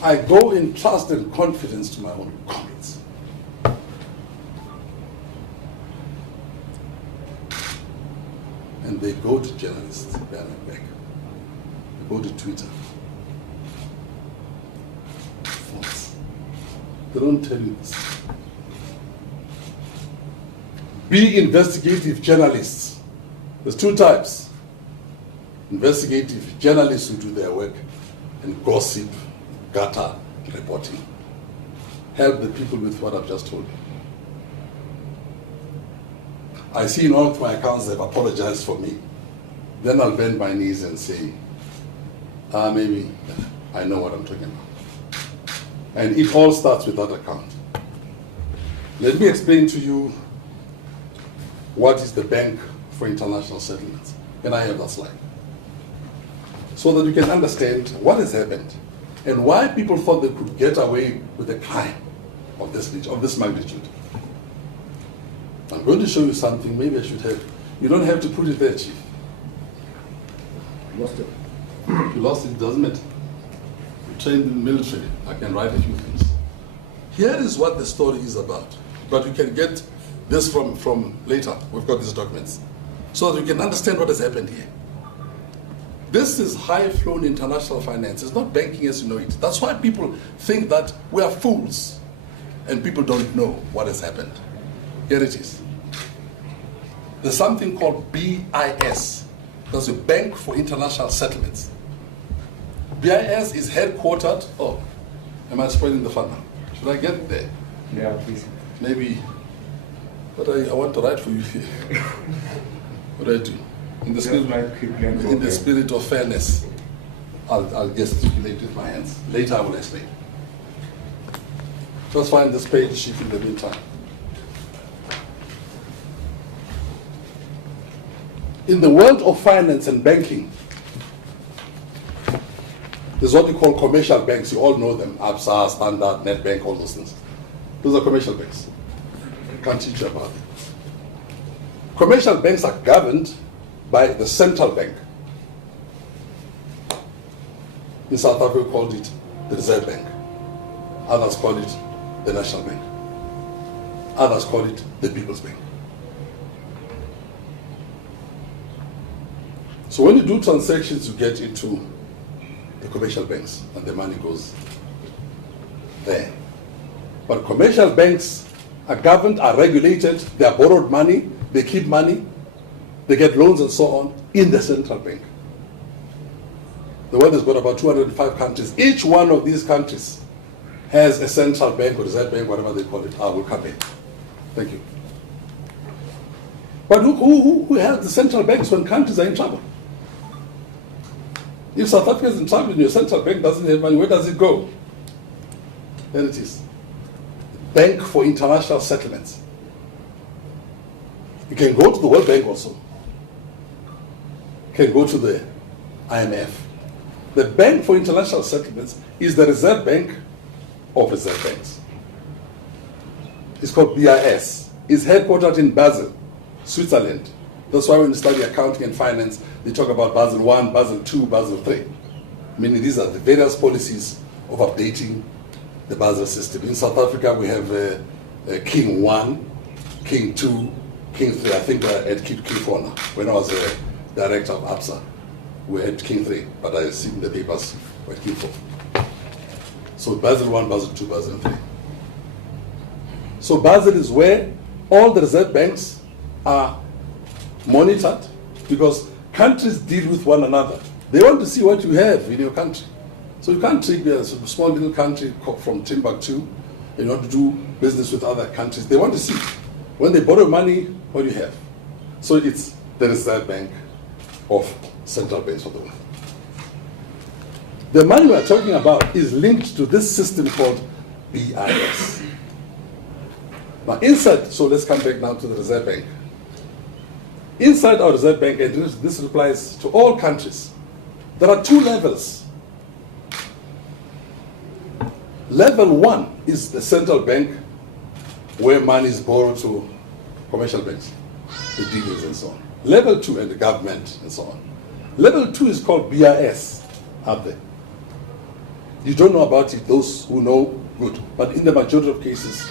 I go in trust and confidence to my own comments. And they go to journalists behind my back. They go to Twitter. False. They don't tell you this. Be investigative journalists. There's two types. Investigative journalists who do their work and gossip, gutter reporting. Help the people with what I've just told you. I see in all of my accounts they've apologized for me. Then I'll bend my knees and say, maybe I know what I'm talking about. And it all starts with that account. Let me explain to you what is the Bank for International Settlements. Can I have that slide? So that you can understand what has happened and why people thought they could get away with a crime of this magnitude. I'm going to show you something, maybe I should have. You don't have to put it there, Chief. You lost it. You lost it, doesn't it? You trained in the military. I can write a few things. Here is what the story is about. But you can get this from later. We've got these documents. So that you can understand what has happened here. This is high-flown international finance. It's not banking as you know it. That's why people think that we are fools and people don't know what has happened. Here it is. There's something called BIS. That's the Bank for International Settlements. BIS is headquartered. Oh, am I spoiling the fun now? Should I get there? Yeah, please. Maybe. But I want to write for you here. What do I do? In the spirit of fairness, I'll gesticulate with my hands. Later I will explain. Just find this page sheet in the meantime. In the world of finance and banking, there's what we call commercial banks. You all know them. Absa, Standard, Netbank, all those things. Those are commercial banks. Can't teach you about them. Commercial banks are governed by the central bank. In South Africa, we called it the Reserve Bank. Others call it the National Bank. Others call it the People's Bank. So when you do transactions, you get into the commercial banks and the money goes there. But commercial banks are governed, are regulated, they are borrowed money, they keep money, they get loans and so on in the central bank. The world has got about 205 countries. Each one of these countries has a central bank or reserve bank, whatever they call it. I will come in. Thank you. But who helps the central banks when countries are in trouble? If South Africa is in trouble and your central bank doesn't have money, where does it go? There it is. Bank for International Settlements. You can go to the World Bank also. You can go to the IMF. The Bank for International Settlements is the Reserve Bank of Reserve Banks. It's called BIS. It's headquartered in Basel, Switzerland. That's why when you study accounting and finance, they talk about Basel I, Basel II, Basel III. Meaning these are the various policies of updating the Basel system. In South Africa, we have King 1, King 2, King 3. I think at King 4 now. When I was a director of ABSA, we had King 3, but I see in the papers we had King 4. So Basel 1, Basel 2, Basel 3. So Basel is where all the reserve banks are monitored because countries deal with one another. They want to see what you have in your country. So you can't take a small little country from Timbuktu and you want to do business with other countries. They want to see When they borrow money, what do you have? So it's the Reserve Bank of central banks of the world. The money we're talking about is linked to this system called BIS. Now inside, so let's come back now to the Reserve Bank. Inside our Reserve Bank, and this applies to all countries, there are two levels. Level one is the central bank, where money is borrowed to commercial banks, the dealers and so on. Level two, and the government and so on. Level two is called BIS out there. You don't know about it, those who know, good. But in the majority of cases,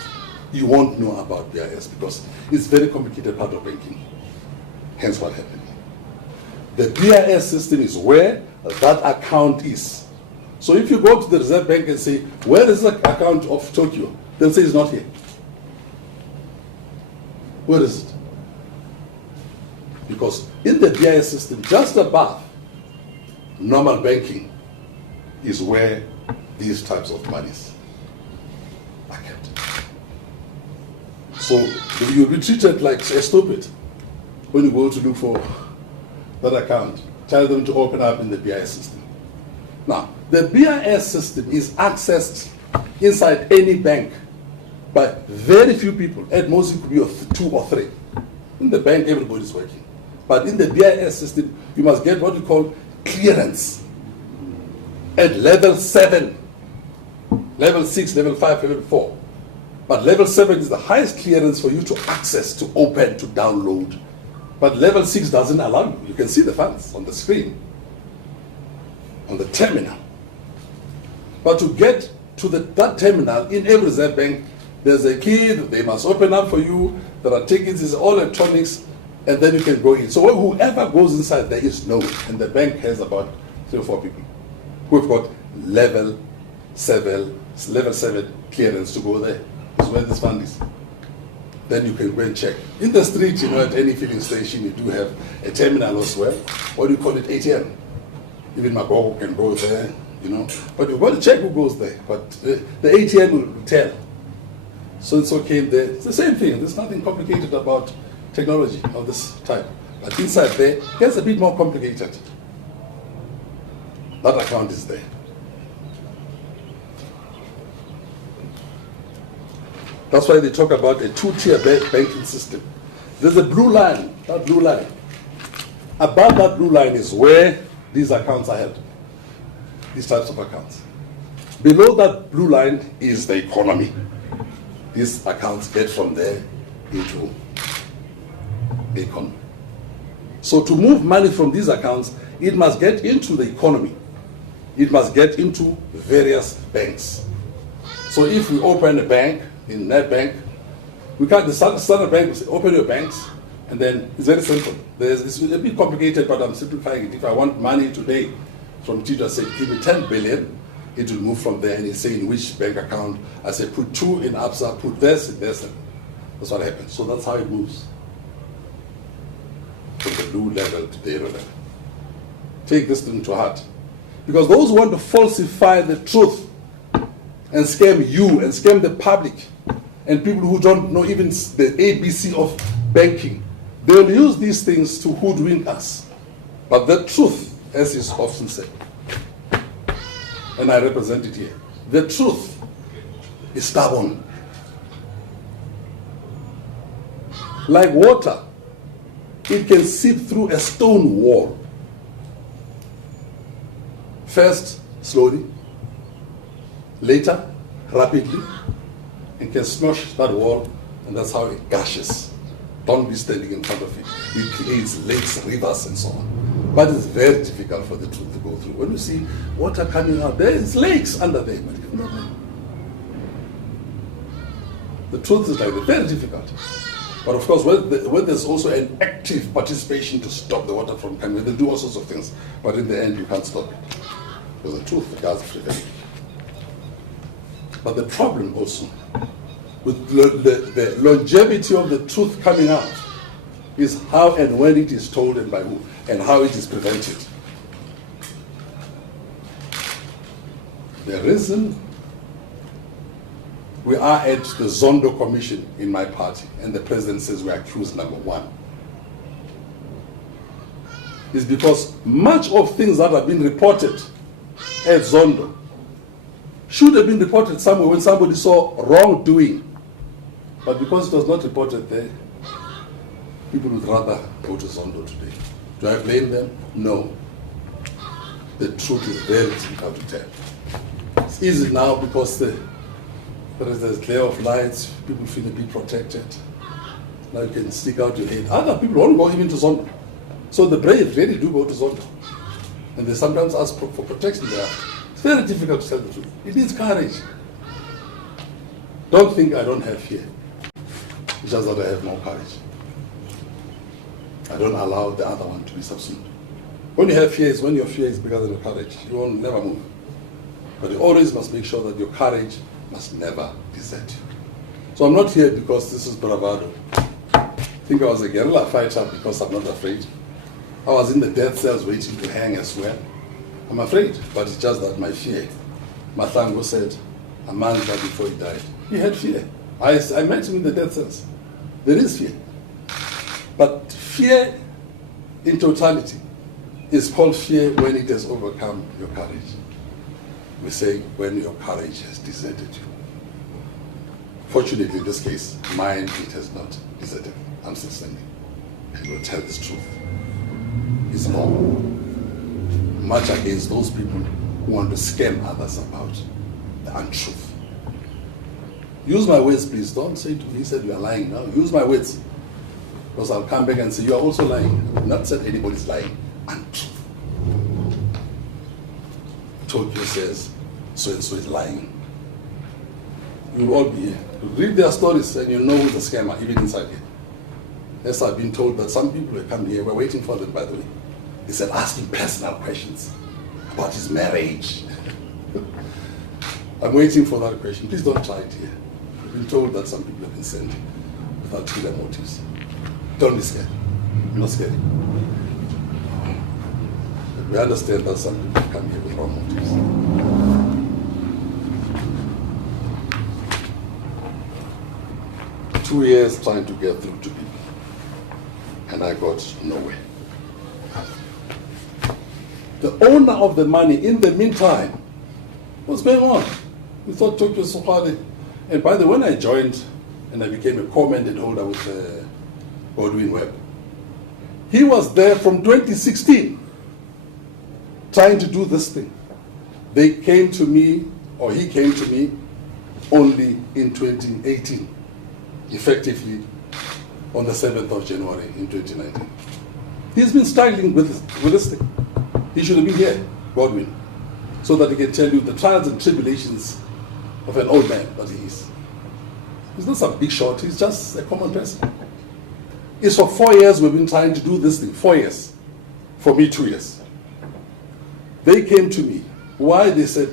you won't know about BIS because it's a very complicated part of banking. Hence what happened. The BIS system is where that account is. So if you go to the Reserve Bank and say, where is the account of Tokyo? They'll say it's not here. Where is it? Because in the BIS system, just above normal banking is where these types of monies are kept. So you'll be treated like a stupid when you go to look for that account. Tell them to open up in the BIS system. Now, the BIS system is accessed inside any bank by very few people. At most, it could be of 2 or 3. In the bank, everybody's working. But in the BIS system, you must get what we call clearance at level 7, level 6, level 5, level 4. But level 7 is the highest clearance for you to access, to open, to download. But level 6 doesn't allow you. You can see the funds on the screen, on the terminal. But to get to that terminal, in every Reserve Bank, there's a key that they must open up for you. There are tickets, it's all electronics, and then you can go in. So whoever goes inside there is known, and the bank has about 3 or 4 people who've got level 7 clearance to go there. Is where this fund is. Then you can go and check. In the street, at any filling station, you do have a terminal as well. What do you call it? ATM. Even Magogo can go there, But you've got to check who goes there. But the ATM will tell. So it's okay there. It's the same thing. There's nothing complicated about technology of this type. But inside there, it gets a bit more complicated. That account is there. That's why they talk about a 2-tier banking system. There's a blue line, that blue line. Above that blue line is where these accounts are held, these types of accounts. Below that blue line is the economy. These accounts get from there into the economy. So to move money from these accounts, it must get into the economy. It must get into various banks. So if we open a bank, in that bank, we can't, the Standard Bank will say, open your banks, and then it's very simple. It's a bit complicated, but I'm simplifying it. If I want money today from Tito, I say, give me 10 billion, it will move from there, and it's saying which bank account. I say, put 2 in ABSA, put this in this, and that's what happens. So that's how it moves from the blue level to the yellow level. Take this thing to heart. Because those who want to falsify the truth and scam you and scam the public and people who don't know even the ABC of banking, they'll use these things to hoodwink us. But the truth, as is often said, and I represent it here, the truth is stubborn. Like water, it can seep through a stone wall. First, slowly, later, rapidly, and can smash that wall, and that's how it gushes. Don't be standing in front of it. It creates lakes, rivers, and so on. But it's very difficult for the truth to go through. When you see water coming out, there is lakes under there, but it's not there. The truth is like that, very difficult. But of course, when there's also an active participation to stop the water from coming, they do all sorts of things. But in the end, you can't stop it. Because the truth regards prevail. But the problem also with the longevity of the truth coming out is how and when it is told and by who, and how it is prevented. The reason We are at the Zondo Commission in my party, and the president says we are accused number one. It's because much of things that have been reported at Zondo should have been reported somewhere when somebody saw wrongdoing. But because it was not reported there, people would rather go to Zondo today. Do I blame them? No. The truth is very difficult to tell. It's easy now because there is a glare of lights, people feel a bit protected. Now you can stick out your head. Other people won't go even to Zondo. So the brave really do go to Zondo. And they sometimes ask for protection there. It's very difficult to tell the truth. It needs courage. Don't think I don't have fear. It's just that I have more courage. I don't allow the other one to be subsumed. When you have fear, it's when your fear is bigger than your courage. You will never move. But you always must make sure that your courage must never desert you. So I'm not here because this is bravado. I think I was a guerrilla fighter because I'm not afraid. I was in the death cells waiting to hang as well. I'm afraid, but it's just that my fear. Mathango said a month before he died, he had fear. I met him in the death cells. There is fear. But fear in totality is called fear when it has overcome your courage. We say when your courage has deserted you. Fortunately, in this case, mine, it has not deserted. I'm still standing. I will tell this truth. It's wrong. Much against those people who want to scam others about the untruth. Use my words, please. Don't say to me, he said you are lying now. Use my words. Because I'll come back and say, you are also lying. I have not said anybody's lying. Untruth. Tokyo says, so-and-so is lying. You'll all be here. Read their stories and you'll know who's a scammer, even inside here. Yes, I've been told that some people have come here, we're waiting for them, by the way. They said, asking personal questions about his marriage. I'm waiting for that question. Please don't try it here. I've been told that some people have been sent without clear motives. Don't be scared. You're not scared. But we understand that some people come here with wrong motives. 2 years trying to get through to people, and I got nowhere. The owner of the money, in the meantime, what's going on? We thought Tokyo Sexwale, and by the way, when I joined and I became a co-mandate holder with Godwin Webb, he was there from 2016 trying to do this thing. They came to me, or he came to me, only in 2018, effectively on the 7th of January in 2019. He's been struggling with this thing. He should have been here, Godwin, so that he can tell you the trials and tribulations of an old man that he is. He's not some big shot, he's just a common person. It's for 4 years we've been trying to do this thing, 4 years. For me, 2 years. They came to me. Why? They said,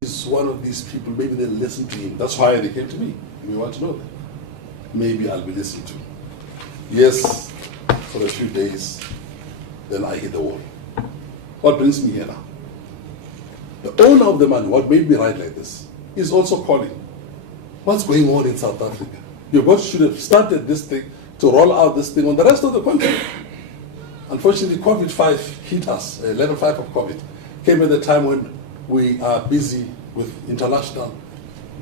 he's one of these people, maybe they'll listen to him. That's why they came to me. We want to know that. Maybe I'll be listened to. Yes, for a few days, then I hit the wall. What brings me here now? The owner of the money, what made me write like this, is also calling. What's going on in South Africa? You guys should have started this thing to roll out this thing on the rest of the country. Unfortunately, COVID-5 hit us. Level 5 of COVID came at the time when we are busy with international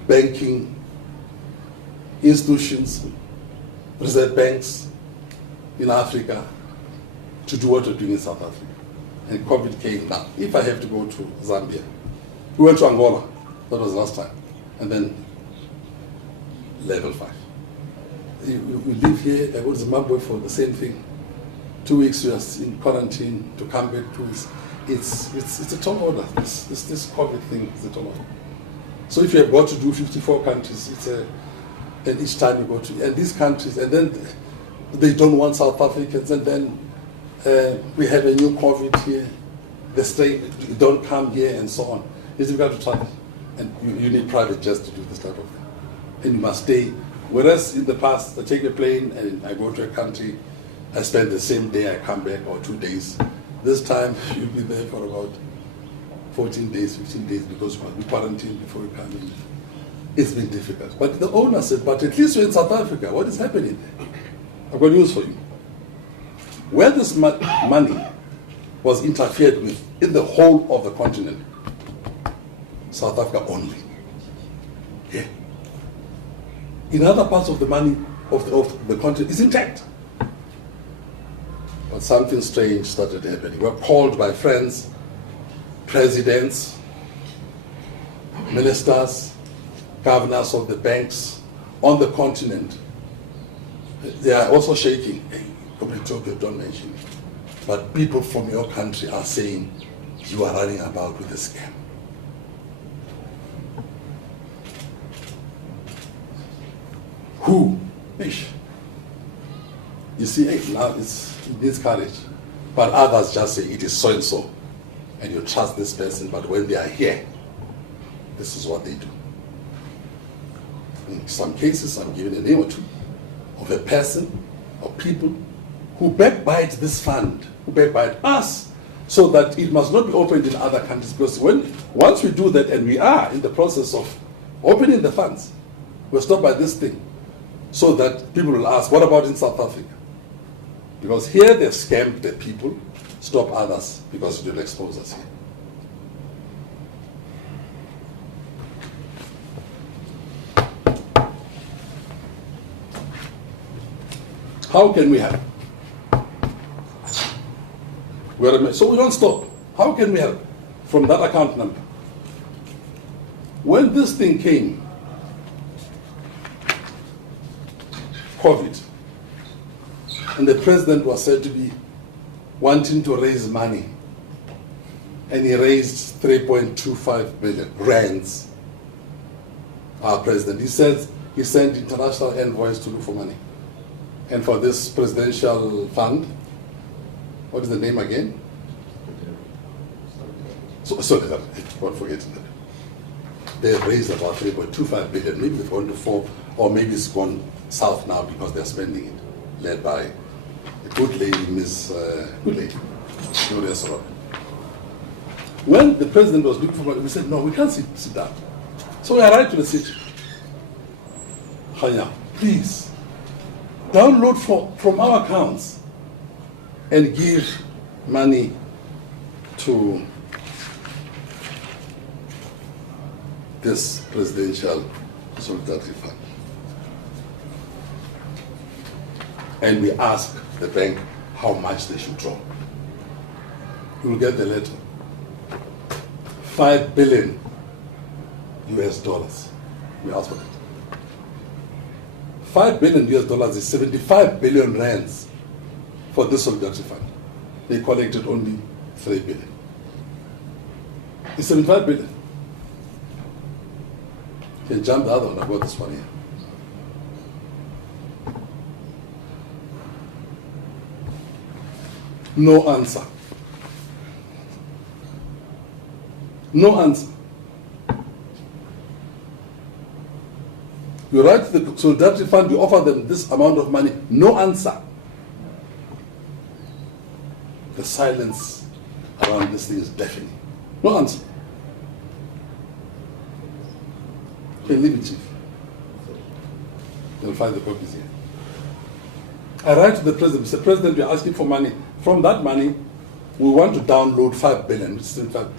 banking institutions, reserve banks in Africa, to do what we're doing in South Africa. And COVID came now. If I have to go to Zambia, we went to Angola, that was last time, and then level 5. We live here, I go to Zimbabwe for the same thing. 2 weeks we are in quarantine, to come back 2 weeks. It's a tall order. This COVID thing is a tall order. So if you have got to do 54 countries, and each time you go to, and these countries, and then they don't want South Africans, and then we have a new COVID here, they stay, don't come here, and so on. It's difficult to travel, and you need private jets to do this type of thing. And you must stay. Whereas in the past, I take a plane and I go to a country, I spend the same day, I come back, or 2 days. This time you'll be there for about 14 days, 15 days, because we quarantine before we come in. It's been difficult. But the owner said, but at least you're in South Africa. What is happening there? I've got news for you. Where this money was interfered with in the whole of the continent, South Africa only. Yeah. In other parts of the money of the continent is intact. But something strange started happening. We were called by friends, presidents, ministers, governors of the banks on the continent. They are also shaking. Hey, Tokyo, don't mention it. But people from your country are saying you are running about with a scam. Who? Ish. You see, hey, now it needs courage. But others just say it is so and so. And you trust this person, but when they are here, this is what they do. In some cases, I'm giving a name or two of a person or people who backbite this fund, who backbite us, so that it must not be opened in other countries. Because once we do that, and we are in the process of opening the funds, we're stopped by this thing, so that people will ask, what about in South Africa? Because here they've scammed the people, stop others, because it will expose us here. How can we help? So we don't stop. How can we help? From that account number. When this thing came, COVID, and the president was said to be wanting to raise money, and he raised 3.25 billion rands. Our president, he said he sent international envoys to look for money. And for this presidential fund, what is the name again? Sorry, don't forget that. They raised about 3.25 billion, maybe they've gone to 4, or maybe it's gone south now because they're spending it, led by a good lady, good lady, Gloria Soror. When the president was looking for money, we said, no, we can't sit down. So we arrived to the city. Hanya, please, download from our accounts and give money to this presidential solidarity fund. And we ask the bank how much they should draw. You will get the letter. 5 billion US dollars. We asked for it. 5 billion US dollars is 75 billion rands for this solidarity fund. They collected only 3 billion. It's 75 billion. You can jump the other one, I've got this one here. No answer. No answer. You write to the solidarity fund, you offer them this amount of money, no answer. The silence around this thing is deafening. No answer. You can leave it, Chief. You'll find the copies here. I write to the president, Mr. President, we're asking for money. From that money, we want to download 5 billion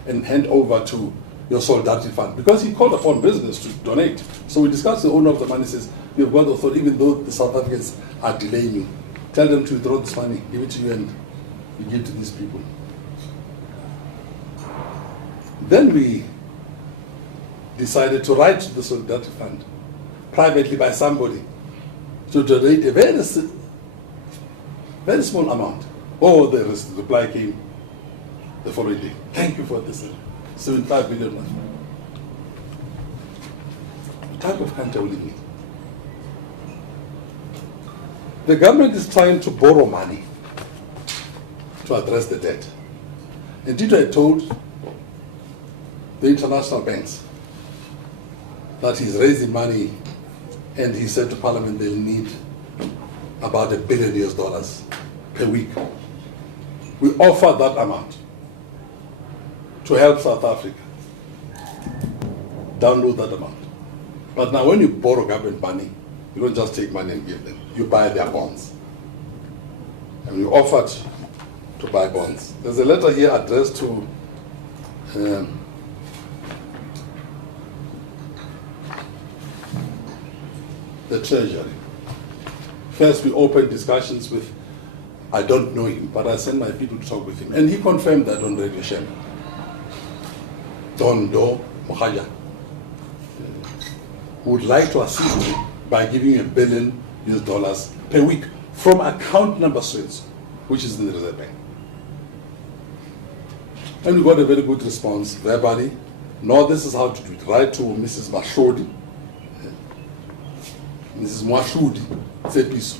and hand over to your solidarity fund. Because he called upon business to donate. So we discussed, the owner of the money says, we've got the authority, even though the South Africans are delaying you, tell them to withdraw this money, give it to you, and you give to these people. Then we decided to write to the solidarity fund, privately by somebody, to donate a very small amount. Oh, the reply came the following day. Thank you for this. 75 billion. What type of country will we need? The government is trying to borrow money to address the debt. Indeed, I told the international banks that he's raising money, and he said to Parliament they'll need about $1 billion US per week. We offered that amount to help South Africa. Download that amount. But now when you borrow government money, you don't just take money and give them. You buy their bonds. And we offered to buy bonds. There's a letter here addressed to the Treasury. First, we opened discussions with, I don't know him, but I sent my people to talk with him. And he confirmed that on Radio Shem. Don Do Mohaja would like to assist me by giving $1 billion per week from account number Swiss, which is in the Reserve Bank. And we got a very good response verbally. No, this is how to do it. Write to Mrs. Mashodi, Mrs. Mwashudi, Tsepiso.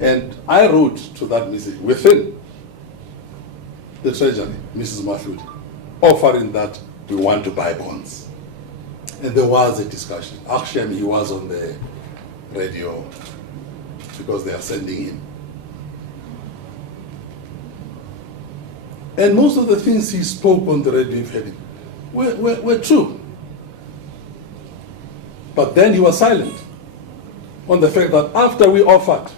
And I wrote to that message within the Treasury, Mrs. Mashudi, offering that we want to buy bonds. And there was a discussion. Actually, he was on the radio because they are sending him. And most of the things he spoke on the radio, if you heard it, were true. But then he was silent on the fact that after we offered,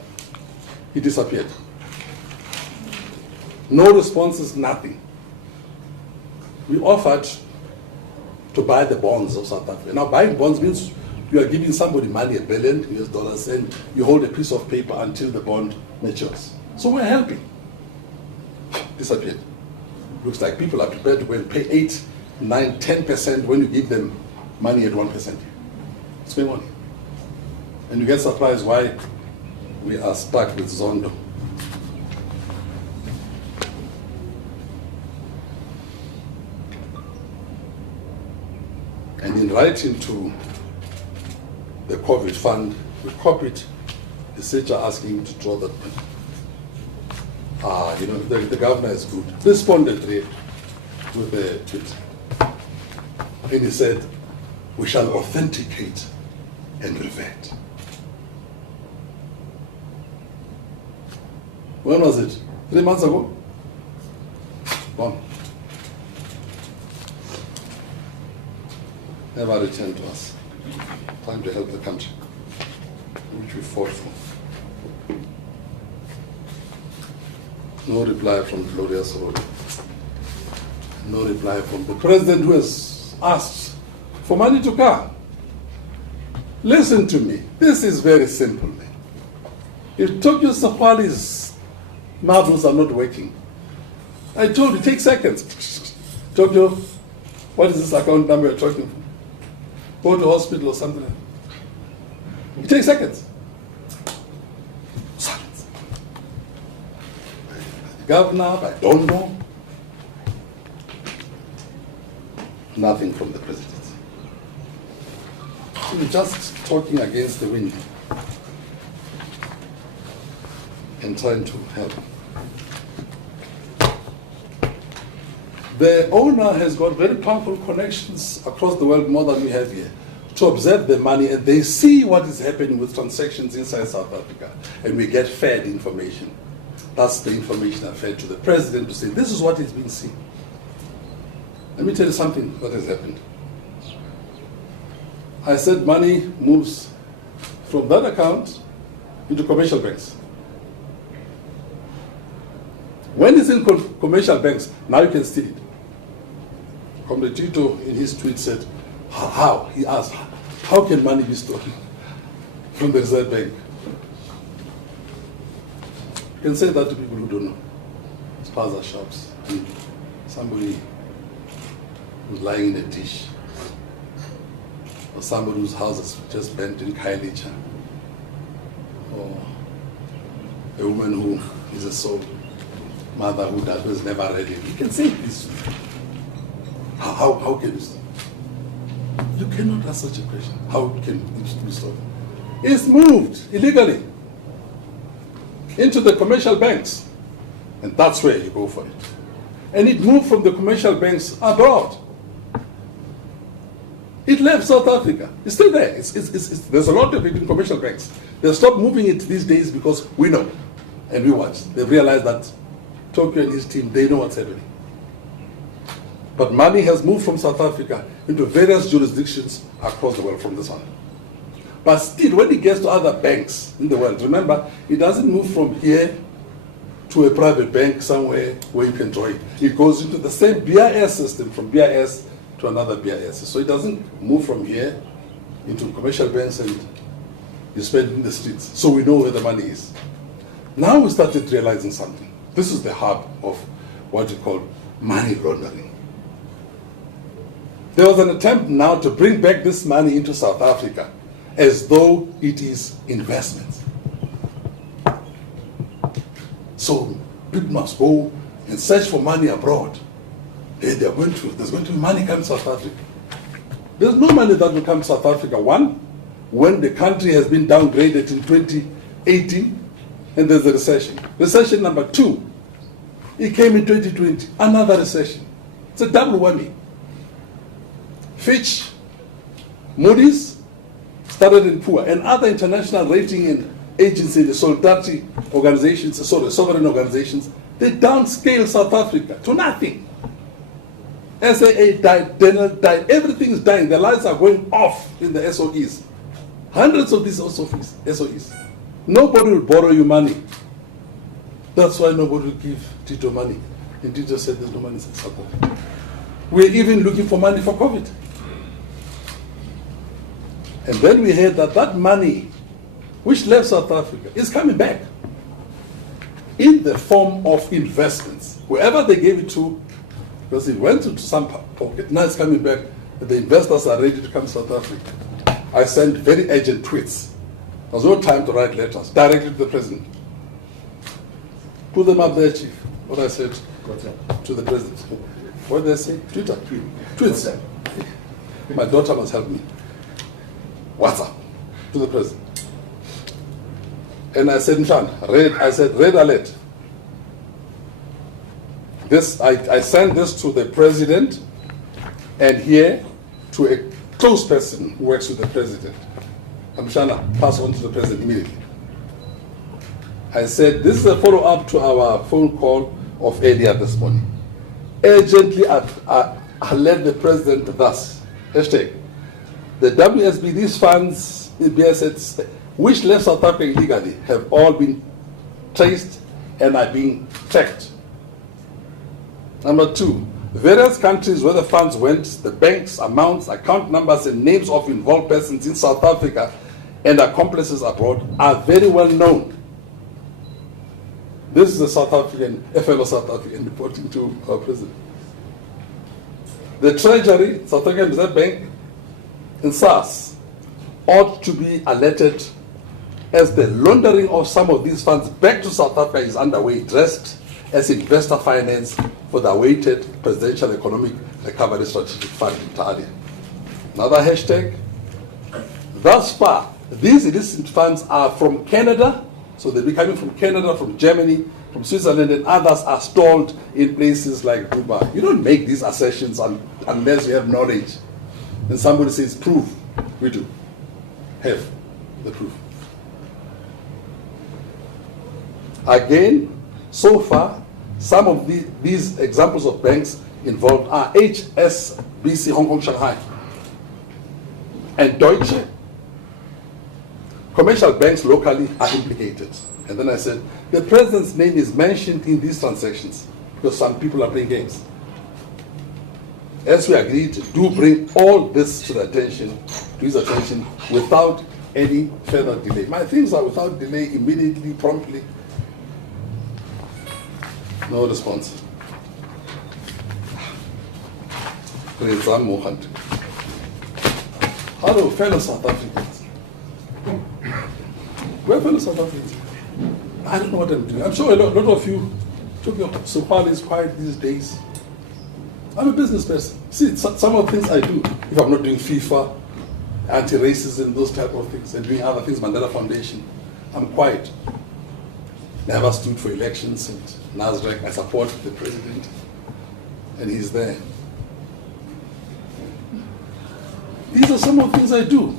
he disappeared. No responses, nothing. We offered to buy the bonds of South Africa. Now, buying bonds means you are giving somebody money, $1 billion and you hold a piece of paper until the bond matures. So we're helping. Disappeared. Looks like people are prepared to go and pay 8, 9, 10% when you give them money at 1%. What's going on? And you get surprised why we are stuck with Zondo. And in writing to the COVID fund, we copied the SABC asking him to draw that money. The governor is good. Responded with a tweet. And he said, we shall authenticate and revert. When was it? 3 months ago? Gone. Never returned to us. Time to help the country, which we fought for. No reply from Glorious Road. No reply from the president who has asked for money to come. Listen to me. This is very simple, man. If Tokyo Sexwale's marbles are not working, I told you, take seconds. Tokyo, what is this account number you're talking about? Go to hospital or something like that. It takes seconds. Silence. The governor, I don't know. Nothing from the president. So we're just talking against the wind and trying to help. The owner has got very powerful connections across the world, more than we have here, to observe the money, and they see what is happening with transactions inside South Africa, and we get fed information. That's the information I fed to the president to say, this is what is being seen. Let me tell you something what has happened. I said money moves from that account into commercial banks. When it's in commercial banks, now you can steal it. Comrade Tito in his tweet said, how? He asked, how can money be stolen from the Reserve Bank? You can say that to people who don't know. Spaza shops, and somebody who's lying in a dish, or somebody whose house is just burnt in Kailicha, or a woman who is a soul mother who was never ready. You can say this. How can you stop? You cannot ask such a question. How can it be stolen? It's moved illegally into the commercial banks, and that's where you go for it. And it moved from the commercial banks abroad. It left South Africa. It's still there. There's a lot of it in commercial banks. They stopped moving it these days because we know and we watch. They've realized that Tokyo and his team, they know what's happening. But money has moved from South Africa into various jurisdictions across the world from this one. But still, when it gets to other banks in the world, remember, it doesn't move from here to a private bank somewhere where you can draw it. It goes into the same BIS system, from BIS to another BIS. So it doesn't move from here into commercial banks and you spend it in the streets. So we know where the money is. Now we started realizing something. This is the hub of what you call money laundering. There was an attempt now to bring back this money into South Africa as though it is investments. So people must go and search for money abroad. There's going to be money coming to South Africa. There's no money that will come to South Africa. One, when the country has been downgraded in 2018 and there's a recession. Recession number 2, it came in 2020, another recession. It's a double whammy. Fitch, Moody's started in poor, and other international rating and agencies, the solidarity organizations, sovereign organizations, they downscale South Africa to nothing. SAA died, Denel died, everything is dying. The lights are going off in the SOEs. Hundreds of these SOEs. Nobody will borrow you money. That's why nobody will give Tito money. And Tito said there's no money in South Africa. We're even looking for money for COVID. And then we heard that that money, which left South Africa, is coming back in the form of investments. Whoever they gave it to, because it went to some pocket, now it's coming back. The investors are ready to come to South Africa. I sent very urgent tweets. There was no time to write letters, directly to the president. Put them up there, Chief. What I said to the president. What did I say? Twitter. Tweets. My daughter must help me. WhatsApp to the president. And I said, red alert. I sent this to the president and here to a close person who works with the president. I'm trying to pass on to the president immediately. I said, this is a follow-up to our phone call of earlier this morning. Urgently, I led the president thus, hashtag, the WSB, these funds, which left South Africa illegally, have all been traced and are being tracked. Number 2, various countries where the funds went, the banks, amounts, account numbers, and names of involved persons in South Africa and accomplices abroad are very well known. This is a fellow South African reporting to our president. The Treasury, South African Reserve Bank, and SARS ought to be alerted as the laundering of some of these funds back to South Africa is underway, dressed as investor finance for the awaited Presidential Economic Recovery Strategic Fund in Italia. Another hashtag. Thus far, these illicit funds are from Canada, so they'll be coming from Canada, from Germany, from Switzerland, and others are stalled in places like Dubai. You don't make these assertions unless you have knowledge. And somebody says, proof. We do have the proof. Again, so far, some of these examples of banks involved are HSBC, Hong Kong, Shanghai, and Deutsche. Commercial banks locally are implicated. And then I said, the president's name is mentioned in these transactions because some people are playing games. As we agreed, do bring all this to his attention without any further delay. My things are without delay, immediately, promptly. No response. Hello, fellow South Africans. We're fellow South Africans. I don't know what I'm doing. I'm sure a lot of you, Tokyo Sexwale is quiet these days. I'm a business person. See, some of the things I do, if I'm not doing FIFA, anti-racism, those type of things, and doing other things, Mandela Foundation, I'm quiet. Never stood for elections and NASDAQ. I support the president, and he's there. These are some of the things I do.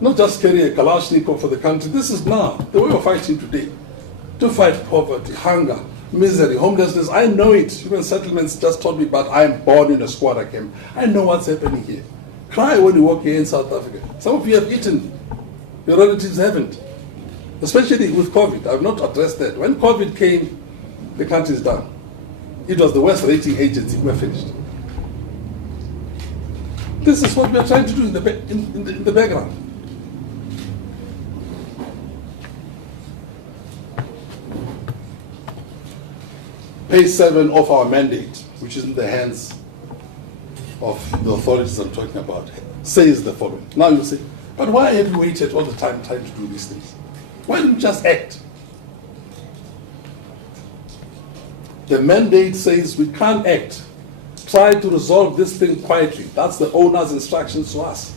Not just carry a Kalashnikov for the country. This is now the way we're fighting today. To fight poverty, hunger, misery, homelessness. I know it. Human settlements just told me, but I'm born in a squatter camp. I know what's happening here. Cry when you walk here in South Africa. Some of you have eaten. Your relatives haven't. Especially with COVID. I've not addressed that. When COVID came, the country is done. It was the worst rating agency. We're finished. This is what we're trying to do in the background. Page 7 of our mandate, which is in the hands of the authorities I'm talking about, says the following. Now you say, but why have you waited all the time trying to do these things? Why didn't you just act? The mandate says we can't act. Try to resolve this thing quietly. That's the owner's instructions to us.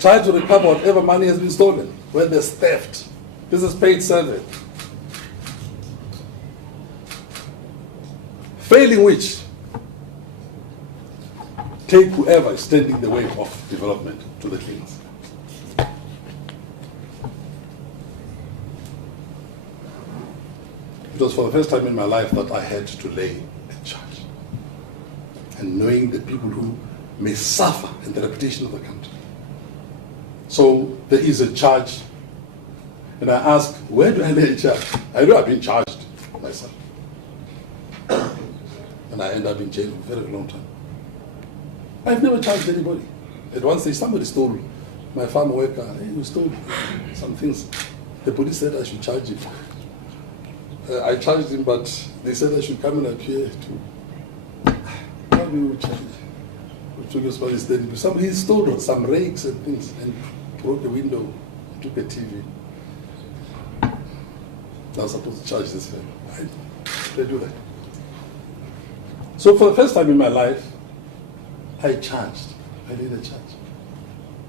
Try to recover whatever money has been stolen, when there's theft. This is page 7. Failing which, take whoever is standing in the way of development to the cleaners. It was for the first time in my life that I had to lay a charge. And knowing the people who may suffer in the reputation of the country. So there is a charge. And I ask, where do I lay a charge? I know I've been charged myself. And I end up in jail for a very long time. I've never charged anybody. At one stage, somebody stole my farm worker. Hey, you stole some things. The police said I should charge him. I charged him, but they said I should come and appear to. How do you charge? Somebody stole some rakes and things and broke a window, took a TV. I was supposed to charge this fellow. They do that. So for the first time in my life, I charged. I did a charge.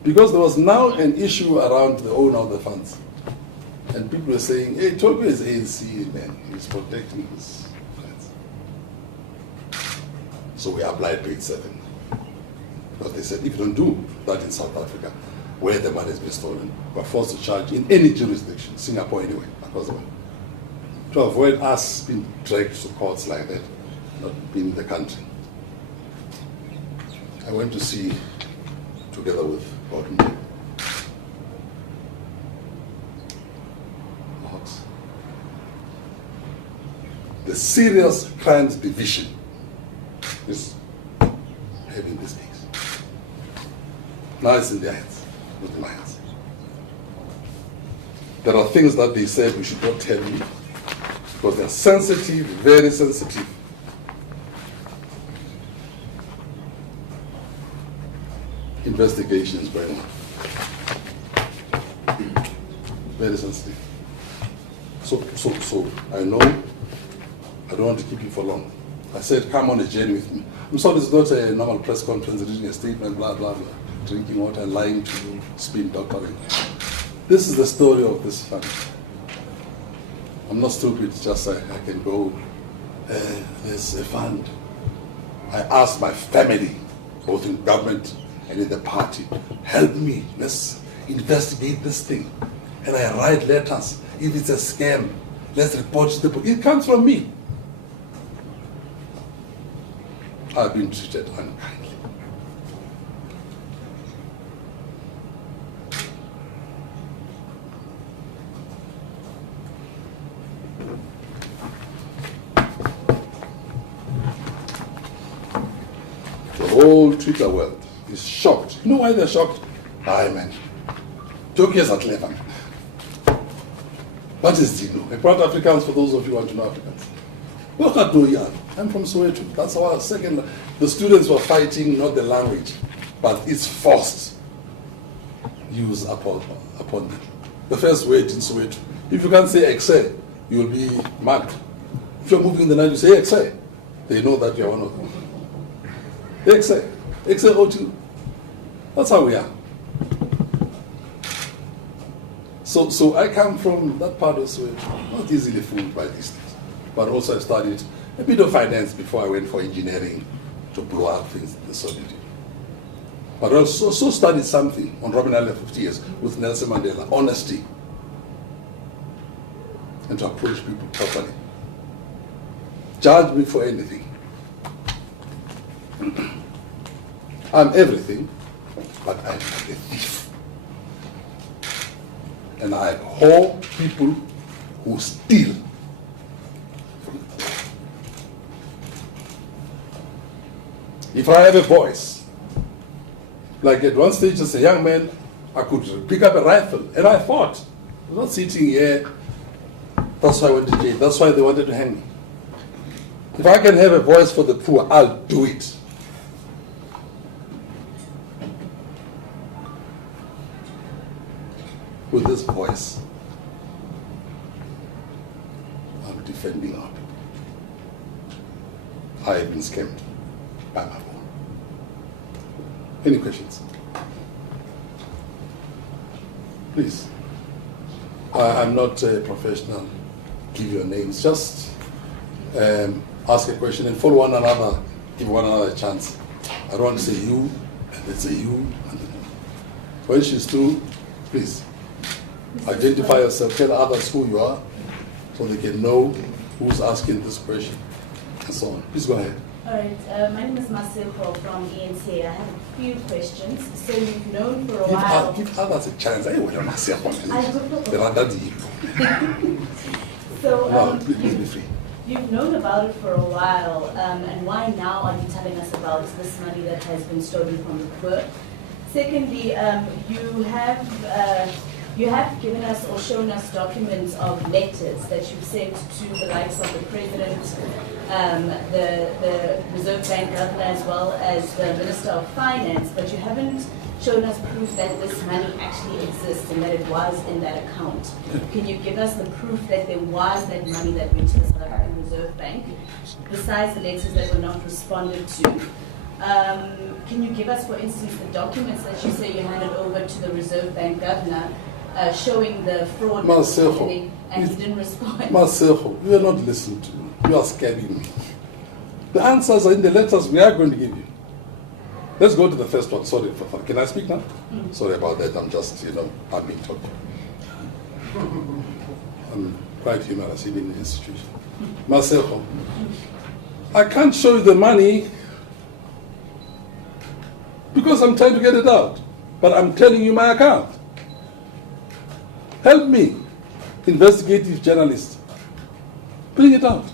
Because there was now an issue around the owner of the funds. And people were saying, hey, Tokyo is ANC, man. He's protecting his funds. So we applied page 7. Because they said, if you don't do that in South Africa, where the money has been stolen, we're forced to charge in any jurisdiction, Singapore anyway, across the world, to avoid us being dragged to courts like that, not being in the country. I went to see, together with Gordon, the Serious Crimes Division is having this case. Now it's in their hands, not in my hands. There are things that they said we should not tell you because they're sensitive, very sensitive. Investigations going on. Very sensitive. So I know I don't want to keep you for long. I said, come on a journey with me. I'm sorry, it's not a normal press conference, reading a statement, blah, blah, blah, drinking water, lying to you, spin doctoring. This is the story of this family. I'm not stupid, it's just I can go, there's a fund. I asked my family, both in government and in the party, help me, let's investigate this thing. And I write letters. If it's a scam, let's report to the police. It comes from me. I've been treated unkindly. The whole Twitter world is shocked. You know why they're shocked? Aye, man. Tokyo is a clever man. What is Dino? A proud Africans, for those of you who want to know Africans. Look at Doyan. I'm from Soweto. That's our second. The students were fighting not the language, but its forced use upon them. The first word in Soweto. If you can't say Excel, you'll be marked. If you're moving the night, you say Excel. They know that you're one of them. Excel. Excel O2. That's how we are. So I come from that part of Soweto, not easily fooled by these things. But also I studied a bit of finance before I went for engineering to blow up things in the Soviet Union. But I also studied something on Robben Island 50 years with Nelson Mandela, honesty, and to approach people properly. judge me for anything. I'm everything, but I'm a thief. And I abhor people who steal. If I have a voice, like at one stage as a young man, I could pick up a rifle, and I fought. I was not sitting here. That's why I went to jail. That's why they wanted to hang me. If I can have a voice for the poor, I'll do it. With this voice, I'm defending our people. I have been scammed by my phone. Any questions? Please. I'm not a professional. Give your names. Just ask a question and follow one another. Give one another a chance. I don't want to say you, and then say you. And then. When she's through, please identify yourself. Tell others who you are, so they can know who's asking this question, and so on. Please go ahead. All right. My name is Maseko from ENC. I have a few questions. So you've known for a while. Give others a chance. I will myself. So No, please be free. you've known about it for a while, and why now are you telling us about this money that has been stolen from the poor? Secondly, you have given us or shown us documents of letters that you've sent to the likes of the President, the Reserve Bank Governor, as well as the Minister of Finance, but you haven't shown us proof that this money actually exists and that it was in that account. Can you give us the proof that there was that money that went to the South African Reserve Bank, besides the letters that were not responded to? Can you give us, for instance, the documents that you say you handed over to the Reserve Bank Governor showing the fraud that was happening, and he didn't respond? Marcelo, you are not listening to me. You are scamming me. The answers are in the letters we are going to give you. Let's go to the first one. Sorry, can I speak now? Sorry about that. I'm just, I'm being talked. I'm quite humorous in the institution. Marcelo, I can't show you the money because I'm trying to get it out. But I'm telling you my account. Help me, investigative journalist. Bring it out.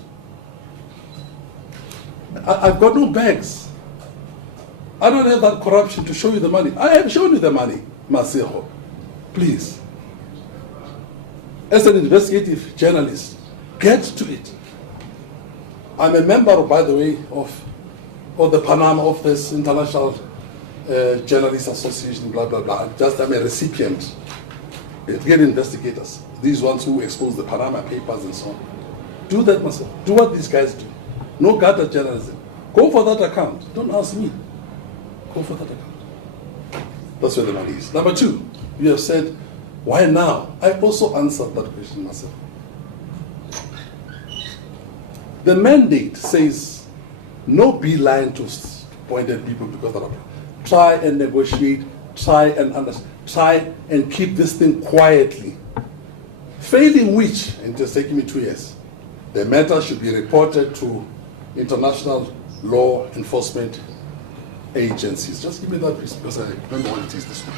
I've got no bags. I don't have that corruption to show you the money. I have shown you the money, Marcelo. Please. As an investigative journalist, get to it. I'm a member, by the way, of the Panama Office, International Journalists Association, blah, blah, blah. I'm a recipient. Get investigators. These ones who expose the Panama Papers and so on. Do that, Marcelo. Do what these guys do. No gutter journalism. Go for that account. Don't ask me. Go for that account. That's where the money is. Number two, you have said, why now? I also answered that question myself. The mandate says no beeline to appointed people because of that. Try and negotiate, try and understand, try and keep this thing quietly. Failing which, and it's taking me 2 years, the matter should be reported to international law enforcement agencies. Just give me that piece because I remember what it is this one.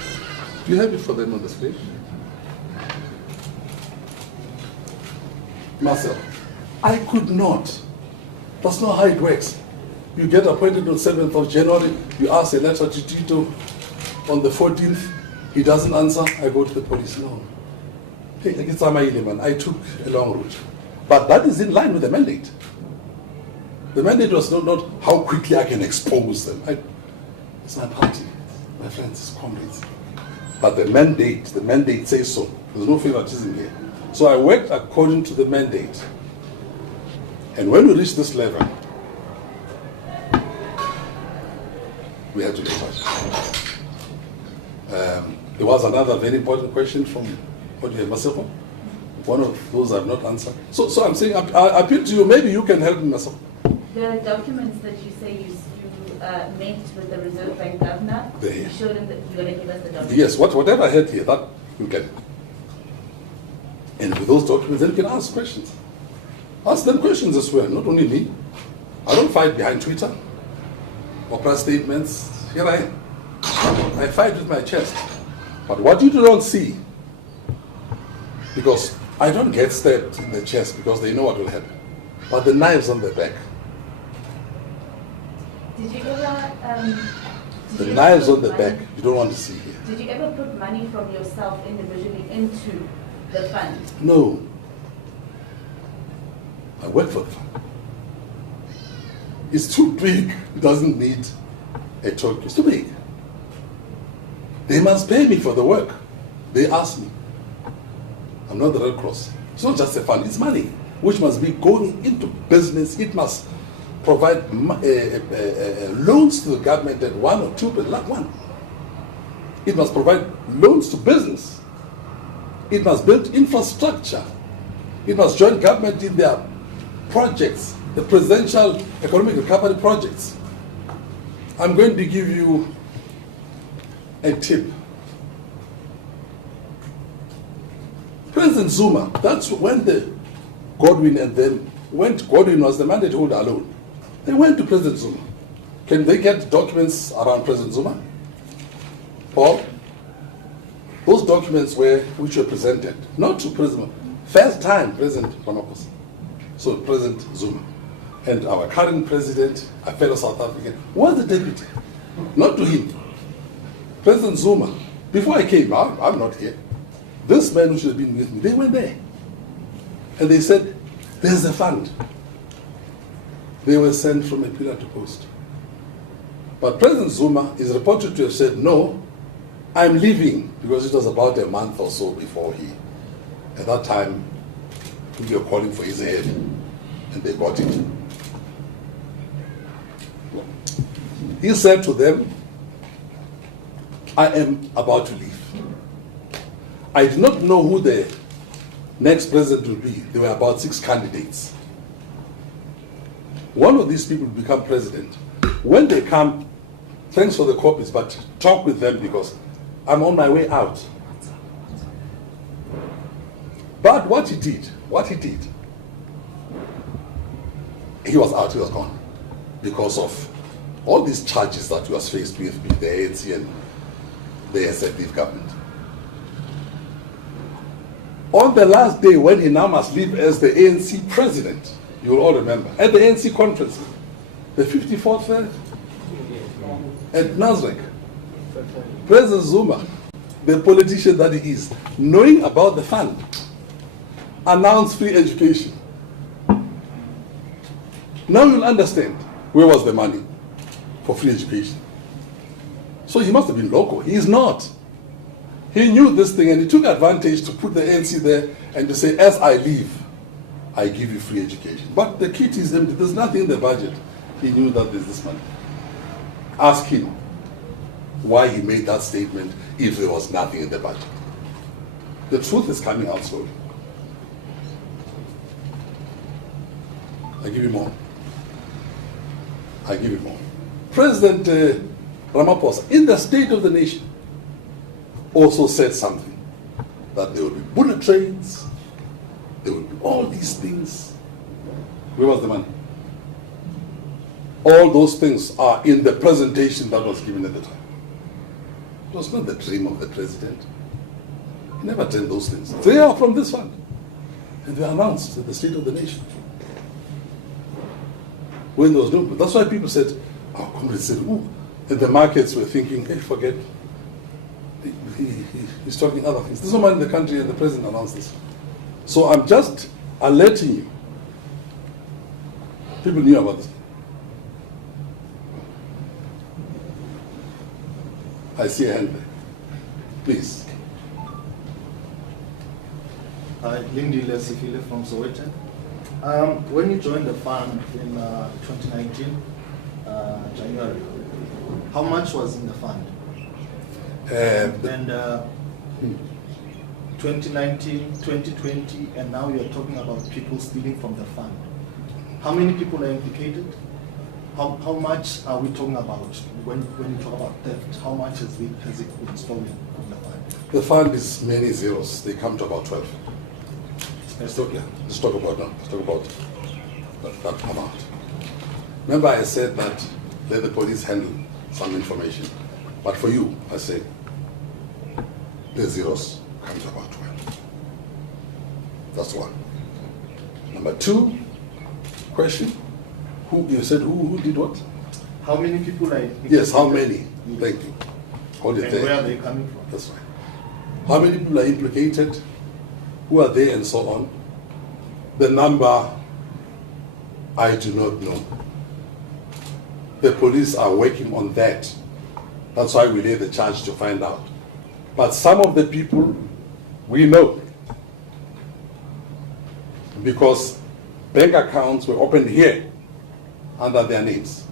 Do you have it for them on the screen? Marcel, I could not. That's not how it works. You get appointed on 7th of January, you ask a letter to Tito on the 14th, he doesn't answer, I go to the police. No. Hey, I took a long route. But that is in line with the mandate. The mandate was not how quickly I can expose them. It's my party, my friends, it's comrades. But the mandate says so. There's no favoritism here. So I worked according to the mandate. And when we reached this level, we had to get touch. There was another very important question from Maseko. One of those I've not answered. So I'm saying, I appeal to you, maybe you can help me, Maseko. The documents that you say you met with the Reserve Bank Governor, you showed him that you're going to give us the documents? Yes, whatever I had here, that you get. And with those documents, then you can ask questions. Ask them questions as well, not only me. I don't fight behind Twitter or press statements. Here I am. I fight with my chest. But what you don't see, because I don't get stabbed in the chest because they know what will happen, but the knives on the back. Did you ever... The knives on the back, you don't want to see here. Did you ever put money from yourself individually into the fund? No. I work for the fund. It's too big. It doesn't need a Tokyo. It's too big. They must pay me for the work. They ask me. I'm not the Red Cross. It's not just a fund. It's money, which must be going into business. It must provide loans to the government at 1 or 2%, not 1. It must provide loans to business. It must build infrastructure. It must join government in their projects, the presidential economic recovery projects. I'm going to give you a tip. President Zuma, that's when the Godwin and them went, Godwin was the mandate holder alone. They went to President Zuma. Can they get documents around President Zuma? Paul, those documents which were presented, not to President, first time President Ramaphosa, so President Zuma, and our current president, a fellow South African, was the deputy, not to him. President Zuma, before I came, I'm not here, this man who should have been with me, they went there. And they said, there's a fund. They were sent from a pillar to post. But President Zuma is reported to have said, no, I'm leaving, because it was about a month or so before at that time, we were calling for his head, and they got it. He said to them, I am about to leave. I did not know who the next president will be. There were about 6 candidates. One of these people will become president. When they come, thanks for the copies, but talk with them because I'm on my way out. But what he did, he was out, he was gone. Because of all these charges that he was faced with the ANC and the SABC government. On the last day when he now must leave as the ANC president, you will all remember, at the ANC conference, the 54th at Nasrec, President Zuma, the politician that he is, knowing about the fund, announced free education. Now you'll understand where was the money for free education. So he must have been local. He is not. He knew this thing and he took advantage to put the ANC there and to say, as I leave, I give you free education. But the kit is empty. There's nothing in the budget. He knew that there's this money. Ask him why he made that statement if there was nothing in the budget. The truth is coming out slowly. I give you more. I give you more. President Ramaphosa, in the State of the Nation, also said something, that there will be bullet trains, there will be all these things. Where was the money? All those things are in the presentation that was given at the time. It was not the dream of the president. He never dreamed those things. They are from this fund. And they are announced at the State of the Nation. When there was no, that's why people said, oh, comrades said, ooh. And the markets were thinking, hey, forget. He's talking other things. There's no money in the country and the president announced this. So I'm just alerting you. People knew about this. I see a hand there. Please. Lindy Lesifile from Soweto. When you joined the fund in 2019, January, how much was in the fund? 2019, 2020, and now you're talking about people stealing from the fund. How many people are implicated? How much are we talking about when you talk about theft? How much has it been stolen from the fund? The fund is many zeros. They come to about 12. Let's talk about that amount. Remember I said that let the police handle some information. But for you, I say, the zeros come to about 12. That's one. Number two, question, you said who did what? How many people are Yes, how many? Thank you. Hold it and there. where are they coming from? That's right. How many people are implicated? Who are they and so on? The number, I do not know. The police are working on that. That's why we lay the charge to find out. But some of the people, we know. Because bank accounts were opened here under their names.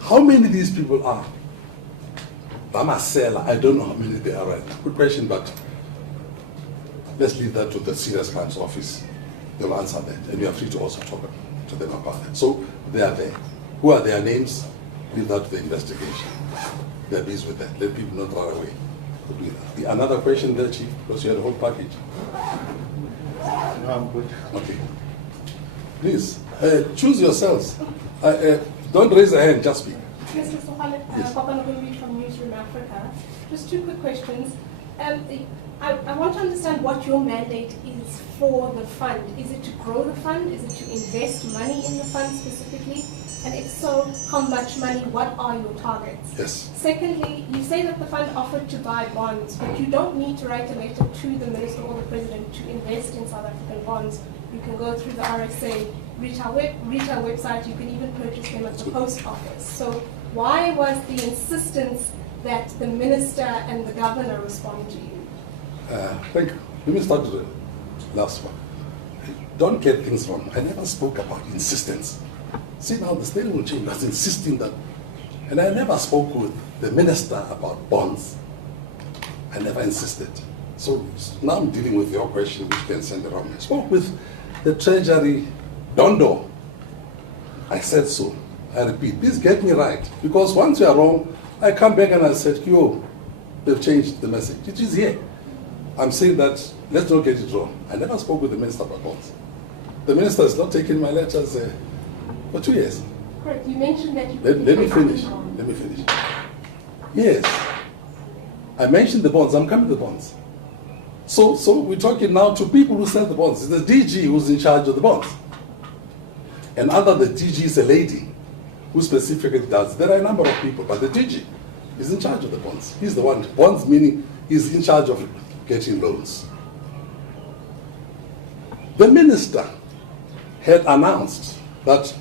How many of these people are? Bamasela, I don't know how many they are right now. Good question, but let's leave that to the Serious Crimes Office. They'll answer that, and you are free to also talk to them about that. So they are there. Who are their names? Leave that to the investigation. They're busy with that. Let people not run away. Another question there, Chief, because you had a whole package. No, I'm good. Okay. Please, choose yourselves. Don't raise a hand, just speak. Yes, Mr. Holland, Yes. Papa Nogumbi from Newsroom Africa. Just two quick questions. I want to understand what your mandate is for the fund. Is it to grow the fund? Is it to invest money in the fund specifically? And if so, how much money? What are your targets? Yes. Secondly, you say that the fund offered to buy bonds, but you don't need to write a letter to the minister or the president to invest in South African bonds. You can go through the RSA retail website. You can even purchase them at the post office. So why was the insistence that the minister and the governor respond to you? Thank you. Let me start with the last one. Don't get things wrong. I never spoke about insistence. See, now the state will change. I was insisting that. And I never spoke with the minister about bonds. I never insisted. So now I'm dealing with your question, which can send around. I spoke with the Treasury Dondo. I said so. I repeat, please get me right. Because once you are wrong, I come back and I said, yo, they've changed the message. It is here. I'm saying that, let's not get it wrong. I never spoke with the minister about bonds. The minister has not taken my letters for 2 years. Correct. You mentioned that you... Let me finish. Let me finish. Yes. I mentioned the bonds. I'm coming to the bonds. So we're talking now to people who sell the bonds. It's the DG who's in charge of the bonds. And under the DG is a lady who specifically does. There are a number of people, but the DG is in charge of the bonds. He's the one. Bonds meaning he's in charge of getting loans. The minister had announced that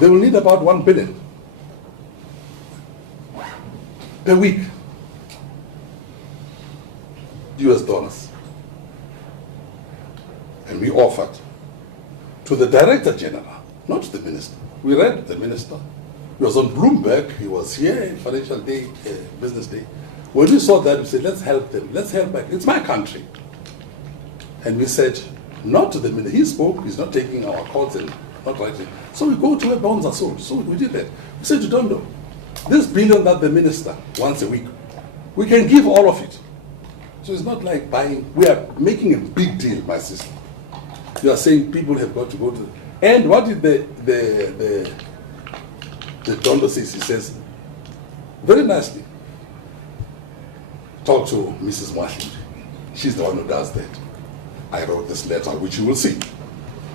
they will need about 1 billion per week, US dollars. And we offered to the Director General, not to the minister. We read the minister. He was on Bloomberg. He was here in Financial Day, Business Day. When we saw that, we said, let's help them. Let's help back. It's my country. And we said, not to the minister. He spoke. He's not taking our calls and not writing. So we go to where bonds are sold. So we did that. We said to Dondo, this billion that the minister once a week, we can give all of it. So it's not like buying. We are making a big deal, my sister. You are saying people have got to go to. And what did the Dondo says? He says, very nicely, talk to Mrs. Mwashid. She's the one who does that. I wrote this letter, which you will see.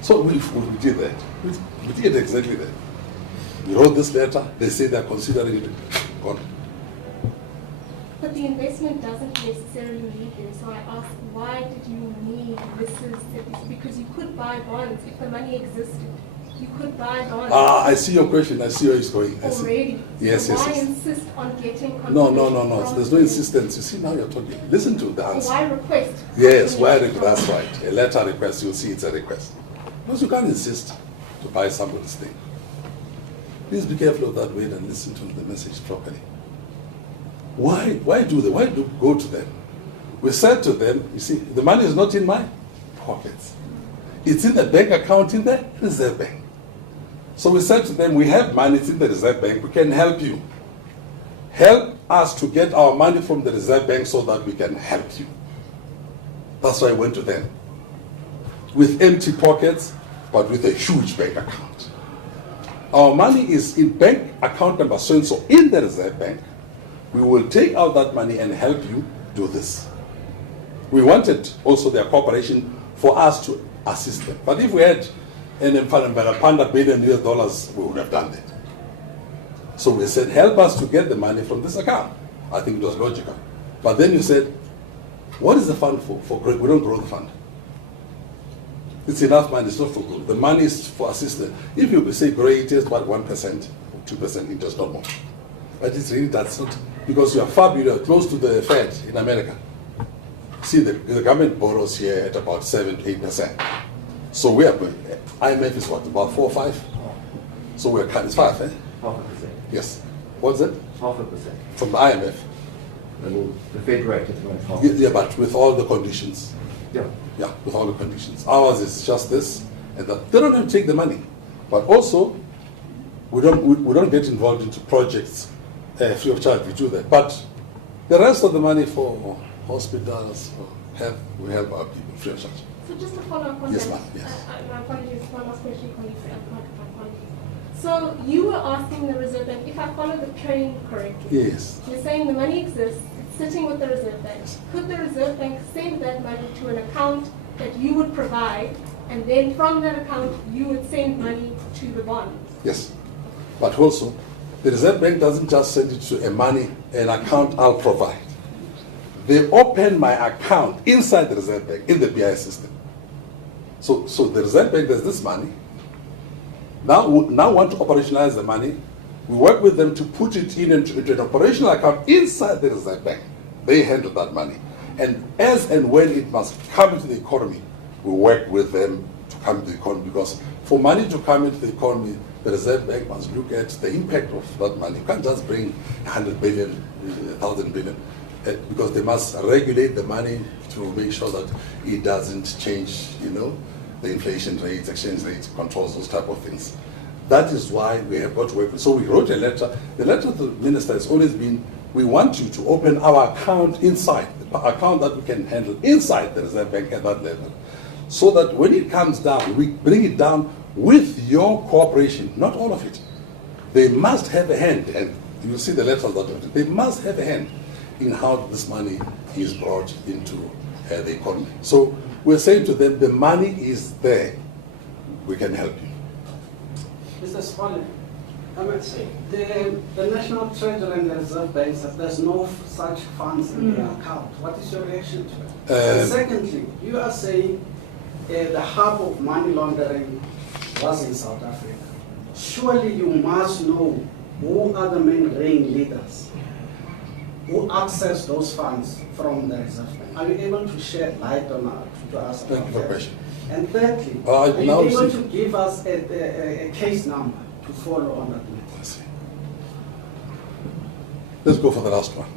So we did that. We did exactly that. We wrote this letter. They say they're considering it. Gone. But the investment doesn't necessarily need them. So I asked, why did you need this? Because you could buy bonds if the money existed. You could buy bonds. I see your question. I see where it's going. Already. Yes, so yes, why yes. insist on getting No. from There's no insistence. You see, now you're talking. Listen to the So answer. why request? Yes, that's right. A letter request, you'll see it's a request. Because you can't insist to buy somebody's thing. Please be careful of that way and listen to the message properly. Why do they? Why do go to them? We said to them, you see, the money is not in my pockets. It's in the bank account in the Reserve Bank. So we said to them, we have money, it's in the Reserve Bank, we can help you. Help us to get our money from the Reserve Bank so that we can help you. That's why I went to them. With empty pockets, but with a huge bank account. Our money is in bank account number so-and-so in the Reserve Bank. We will take out that money and help you do this. We wanted also their cooperation for us to assist them. But if we had $100 billion, we would have done that. So we said, help us to get the money from this account. I think it was logical. But then you said, what is the fund for? We don't grow the fund. It's enough money, it's not for growth. The money is for assistance. If you say grow it is about 1%, 2% interest, not more. But it's really, that's not, because you are far below, close to the Fed in America. See, the government borrows here at about 7 to 8%. So we are going, IMF is what, about 4 or 5? So we're kind of 5, eh? 0.5%. Yes. What's it? 0.5%. From the IMF. The Fed rate is about 0.5%. Yeah, but with all the conditions. Yeah. Yeah, with all the conditions. Ours is just this, and that. They don't have to take the money. But also, we don't get involved into projects free of charge. We do that. But the rest of the money for hospitals, for health, we help our people free of charge. So just to follow up on Yes, that, ma'am, yes. my apologies, one last question, colleagues. My apologies. So you were asking the Reserve Bank, if I follow the train correctly, Yes. you're saying the money exists, it's sitting with the Reserve Bank. Could the Reserve Bank send that money to an account that you would provide, and then from that account you would send money to the bonds? Yes. But also, the Reserve Bank doesn't just send it to an account I'll provide. They open my account inside the Reserve Bank, in the BI system. So the Reserve Bank does this money. Now want to operationalize the money. We work with them to put it into an operational account inside the Reserve Bank. They handle that money. And as and when it must come into the economy, we work with them to come into the economy, because for money to come into the economy, the Reserve Bank must look at the impact of that money. You can't just bring 100 billion, 1,000 billion, because they must regulate the money to make sure that it doesn't change, the inflation rates, exchange rates, controls, those type of things. That is why we have got to work with. So we wrote a letter. The letter to the minister has always been, we want you to open our account inside, the account that we can handle inside the Reserve Bank at that level, so that when it comes down, we bring it down with your cooperation, not all of it. They must have a hand, and you'll see the letters that they must have a hand in how this money is brought into the economy. So we're saying to them, the money is there. We can help you. Mr. Squale, I might say, the National Treasury and the Reserve Bank says there's no such funds in their account. What is your reaction to it? And secondly, you are saying the hub of money laundering was in South Africa. Surely you must know who are the main ring leaders who access those funds from the Reserve Bank. Are you able to shed light on to us? Thank you for the question. And thirdly, are you now able to give us a case number to follow on that matter? Let's go for the last one.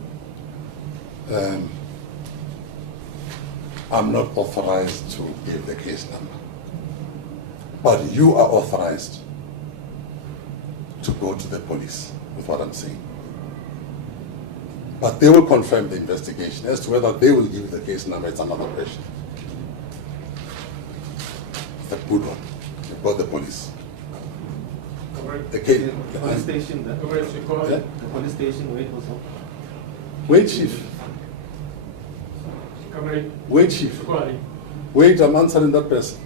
I'm not authorized to give the case number, but you are authorized to go to the police with what I'm saying. But they will confirm the investigation. As to whether they will give the case number, it's another question. It's a good one. You've got the police. The case, The police station there. yeah? The police station, wait also. Wait, Chief. Wait, Chief. Wait, I'm answering that person.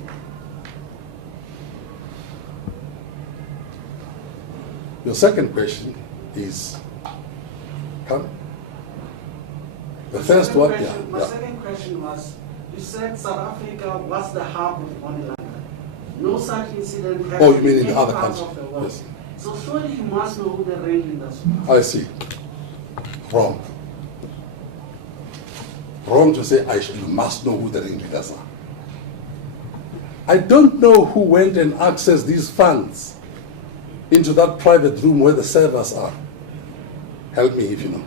Your second question is, come. The first one, My second question was, you said South Africa was the hub of money laundering. No such incident happened. Oh, you mean in any the other part country? of the world. Yes. So surely you must know who the ringleaders are. I see. Wrong. Wrong to say you must know who the ringleaders are. I don't know who went and accessed these funds into that private room where the servers are. Help me if you know.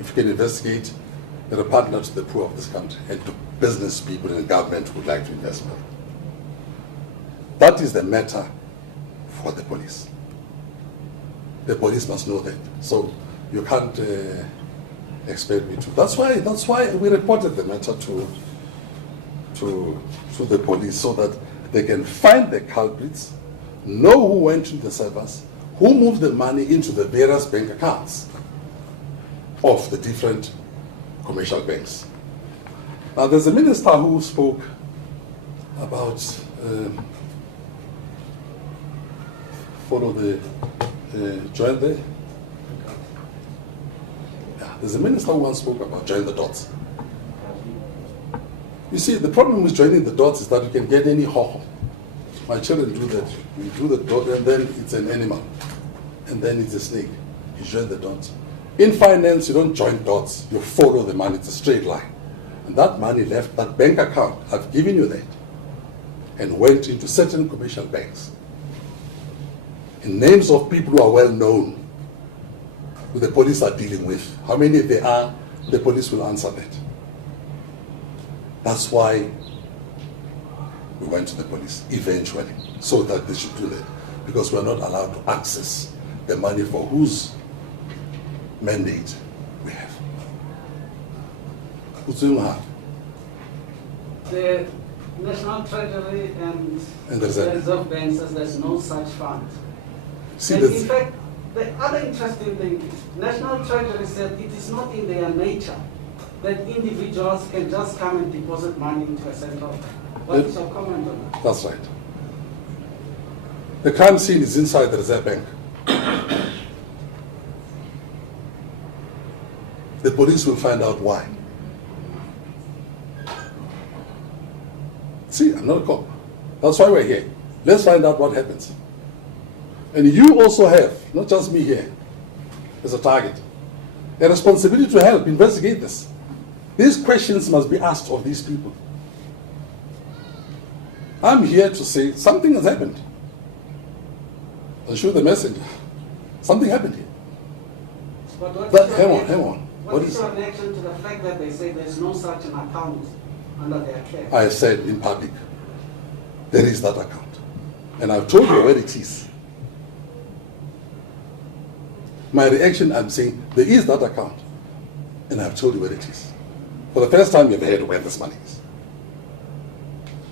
If you can investigate, you're a partner to the poor of this country and to business people and government who would like to invest money. That is the matter for the police. The police must know that. So you can't expect me to. That's why we reported the matter to the police, so that They can find the culprits, know who went to the servers, who moved the money into the various bank accounts of the different commercial banks. Now, there's a minister who spoke about follow the join the. Yeah, there's a minister who once spoke about join the dots. You see, the problem with joining the dots is that you can get any ho. My children do that. You do the dot and then it's an animal. And then it's a snake. You join the dots. In finance, you don't join dots. You follow the money. It's a straight line. And that money left that bank account. I've given you that. And went into certain commercial banks. In names of people who are well known, who the police are dealing with. How many there are, the police will answer that. That's why we went to the police eventually, so that they should do that. Because we are not allowed to access the money for whose mandate we have. Who's doing what? The National Treasury and the Reserve Bank says there's no such fund. See, and in fact, the other interesting thing is National Treasury said it is not in their nature that individuals can just come and deposit money into a central bank. What is your comment on that? That's right. The crime scene is inside the Reserve Bank. The police will find out why. See, I'm not a cop. That's why we're here. Let's find out what happens. And you also have, not just me here, as a target, a responsibility to help investigate this. These questions must be asked of these people. I'm here to say something has happened. I'll show the messenger. Something happened here. But hang on. What is your reaction to the fact that they say there's no such an account under their care? I said in public, there is that account. And I've told you where it is. My reaction, I'm saying, there is that account. And I've told you where it is. For the first time, you've heard where this money is.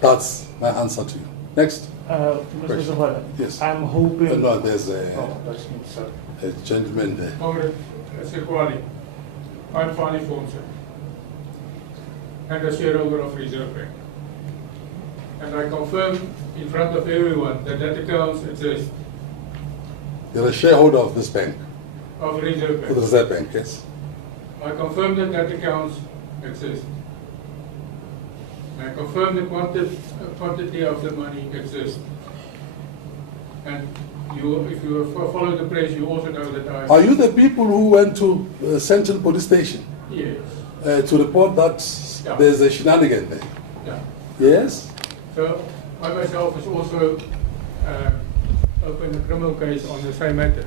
That's my answer to you. Next. Mr. Zavada, yes. I'm hoping... No, there's that's me, sir. a gentleman there. Comrade Sirkwali, I'm Fani Fonse, and a shareholder of Reserve Bank. And I confirm in front of everyone that that account exists. You're a shareholder of this bank, Of Reserve of the Bank. Reserve Bank, yes? I confirm that that account exists. I confirm the quantity of the money exists. And you, if you follow the press, you also know that I... Are you the people who went to Central Police Station Yes. to report that there's a shenanigan there? Yeah. Yes? So I myself has also opened a criminal case on the same matter.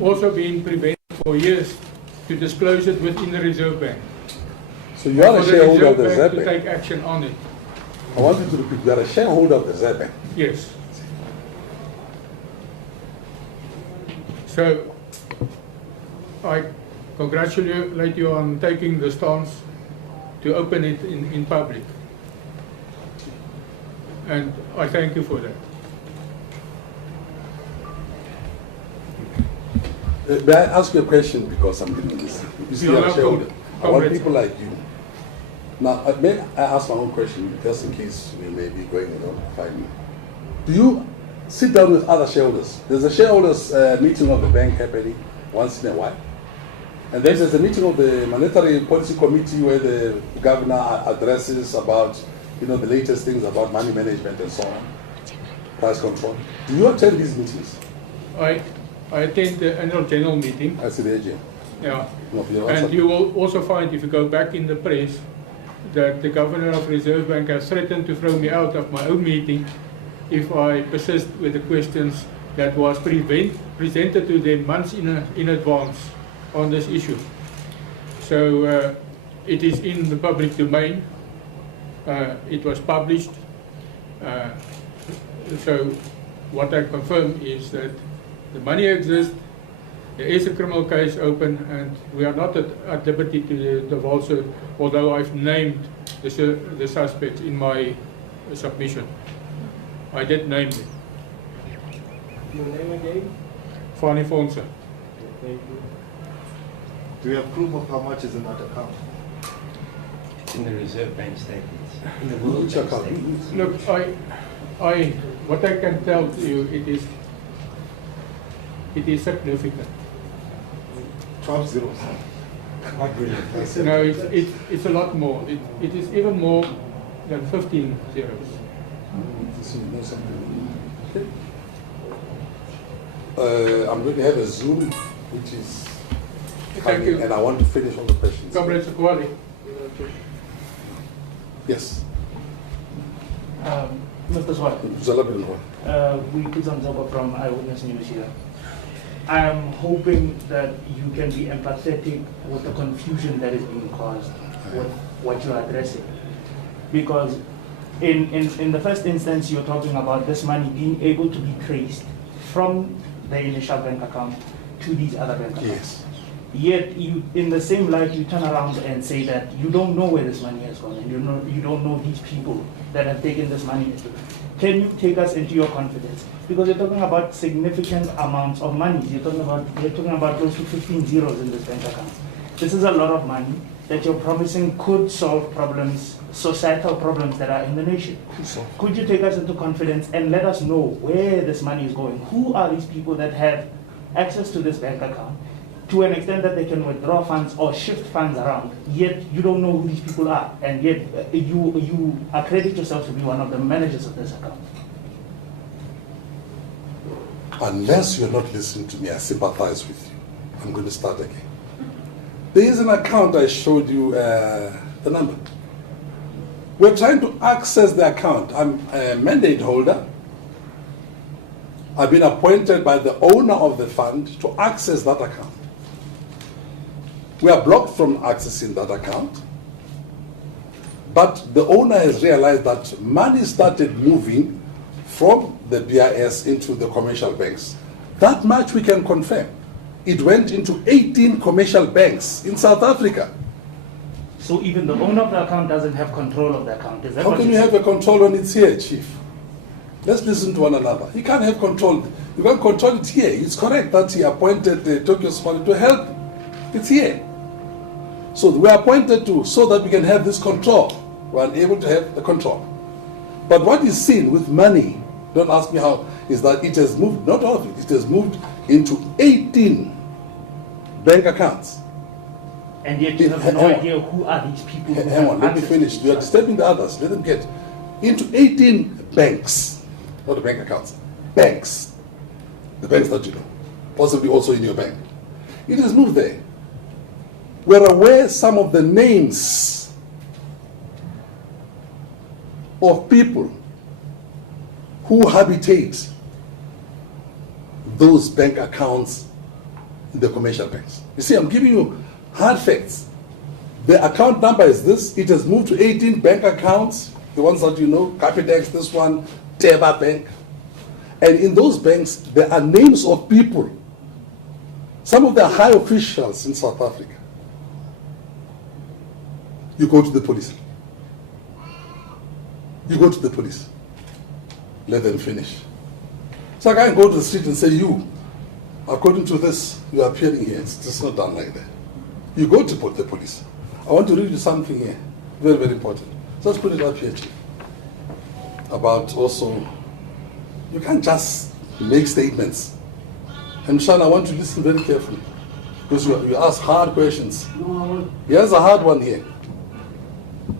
Also being prevented for years to disclose it within the Reserve Bank. So you are a For shareholder of the Reserve Reserve Bank to Bank. take action on it. I want you to repeat, you are a shareholder of the Reserve Bank. Yes. So I congratulate you on taking the stance to open it in public. And I thank you for that. May I ask you a question because I'm doing this? You see, You're I'm a not shareholder. good. I want people like you. Now, may I ask my own question, just in case we may be going around 5 minutes. Do you sit down with other shareholders? There's a shareholders meeting of the bank happening once in a while. And then there's a meeting of the Monetary Policy Committee where the governor addresses about, the latest things about money management and so on, price control. Do you attend these meetings? I attend the annual general meeting. I see the AGM. Yeah. No, you're And outside. you will also find, if you go back in the press, that the governor of Reserve Bank has threatened to throw me out of my own meeting if I persist with the questions that was presented to them months in advance on this issue. So it is in the public domain. It was published. So what I confirm is that the money exists, There is a criminal case open, and we are not at liberty to divulge it, although I've named the suspects in my submission. I did name them. Your name again? Fanny Fonse. Thank you. Do you have proof of how much is in that account? It's in the Reserve Bank statements. In the Which account? Look, what I can tell to you, it is significant. 12 zeros. Not really. No, it's a lot more. It is even more than 15 zeros. I'm going to have a Zoom, which is Thank you. and I want to finish all the questions. Comrade Sekwale. Yes. Mr. Swart, we put on top from Eyewitness News here. I am hoping that you can be empathetic with the confusion that is being caused with what you are addressing. Because in the first instance, you're talking about this money being able to be traced from the initial bank account to these other bank accounts. Yes. Yet, you, in the same light, you turn around and say that you don't know where this money has gone, and you don't know these people that have taken this money. Can you take us into your confidence? Because you're talking about significant amounts of money. You're talking about close to 15 zeros in this bank account. This is a lot of money that you're promising could solve problems, societal problems that are in the nation. Could you take us into confidence and let us know where this money is going? Who are these people that have access to this bank account to an extent that they can withdraw funds or shift funds around, yet you don't know who these people are, and yet you accredit yourself to be one of the managers of this account? Unless you're not listening to me, I sympathize with you. I'm going to start again. There is an account I showed you the number. We're trying to access the account. I'm a mandate holder. I've been appointed by the owner of the fund to access that account. We are blocked from accessing that account. But the owner has realized that money started moving from the BIS into the commercial banks. That much we can confirm. It went into 18 commercial banks in South Africa. So even the owner of the account doesn't have control of the account. Is that How what can you you're have a control when it's here, Chief? Let's listen to one another. You can't have control. You can't control it here. It's correct that he appointed Tokyo Sexwale to help. It's here. So we are appointed to so that we can have this control. We are able to have the control. But what is seen with money, don't ask me how, is that it has moved, not all of it, it has moved into 18 bank accounts. And yet you have no idea who are these people. Who Hang on, let me access finish. to You are these disturbing the others. Let them get into 18 banks, not the bank accounts, banks. The banks that you know, possibly also in your bank. It has moved there. We're aware some of the names of people who habitate those bank accounts in the commercial banks. You see, I'm giving you hard facts. The account number is this. It has moved to 18 bank accounts, the ones that you know, Capitex, this one, Teba Bank. And in those banks, there are names of people. Some of the high officials in South Africa. You go to the police. You go to the police. Let them finish. So I can't go to the street and say, you, according to this, you are appearing here. It's just not done like that. You go to the police. I want to read you something here. Very, very important. So let's put it up here, Chief. About also, you can't just make statements. And Sean, I want you to listen very carefully. Because you ask hard questions. No, Here's a hard one here.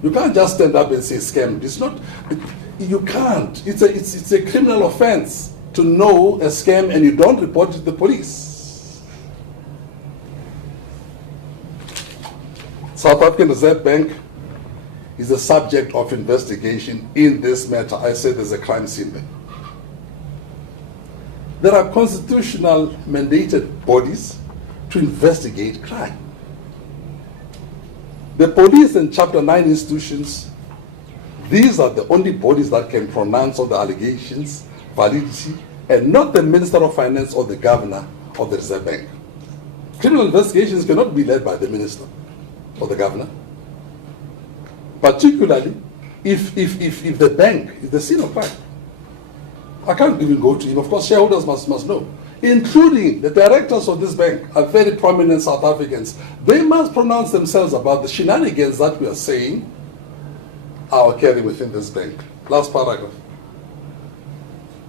You can't just stand up and say scam. It's not, you can't. It's a criminal offense to know a scam and you don't report it to the police. South African Reserve Bank is the subject of investigation in this matter. I said there's a crime scene there. There are constitutional mandated bodies to investigate crime. The police and Chapter 9 institutions, these are the only bodies that can pronounce on the allegations, validity, and not the Minister of Finance or the Governor of the Reserve Bank. Criminal investigations cannot be led by the minister or the governor. Particularly if the bank is the scene of crime. I can't even go to him. Of course, shareholders must know, including the directors of this bank are very prominent South Africans. They must pronounce themselves about the shenanigans that we are saying are occurring within this bank. Last paragraph.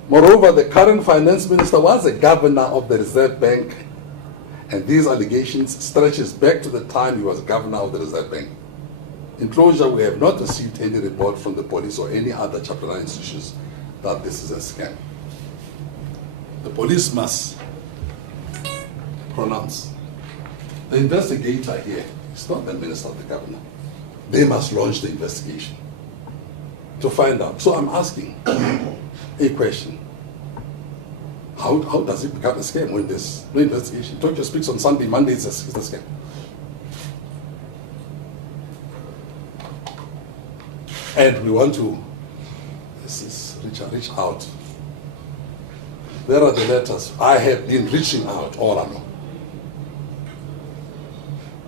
Moreover, the current finance minister was a governor of the Reserve Bank, and these allegations stretches back to the time he was governor of the Reserve Bank. In closure, we have not received any report from the police or any other Chapter 9 institutions that this is a scam. The police must pronounce. The investigator here is not the minister or the governor. They must launch the investigation to find out. So I'm asking a question. How does it become a scam when there's no investigation? Tokyo speaks on Sunday, Monday is a scam. And we want to reach out. There are the letters. I have been reaching out all along.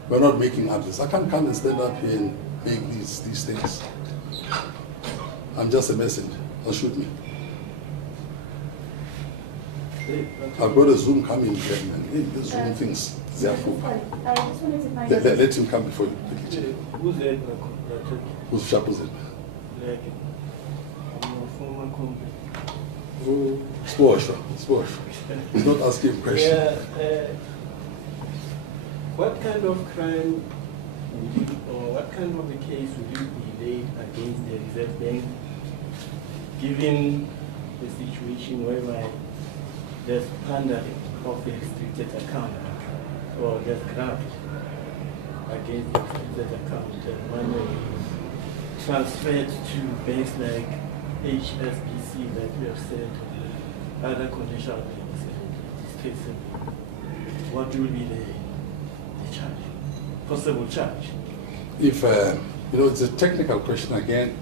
We're not making up this. I can't come and stand up here and make these things. I'm just a messenger. Don't shoot me. I've got a Zoom coming here, man. Hey, the Zoom things, they are full. I just wanted to find out. Let him come before you. Who's that? Who's Shapuzel? Like, I'm a former company. Oh, Sposh. He's not asking a question. Yeah, what kind of crime would you, or what kind of a case would you be laid against the Reserve Bank, given the situation whereby there's plundering of a restricted account, or there's graft against the restricted account, and money transferred to banks like HSBC that we have said, other commercial banks, what will be the charge, possible charge? If, it's a technical question again,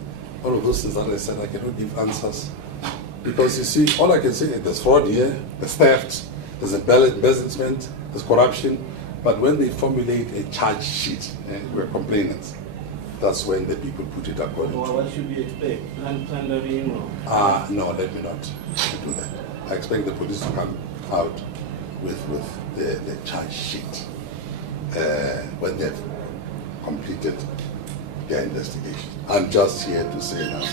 all of those things that I said, I cannot give answers. Because you see, all I can say is there's fraud here, there's theft, there's embezzlement, there's corruption, but when they formulate a charge sheet, we're complainants. That's when the people put it according to. What should we expect? Plundering or? No, let me not do that. I expect the police to come out with the charge sheet when they've completed their investigation. I'm just here to say now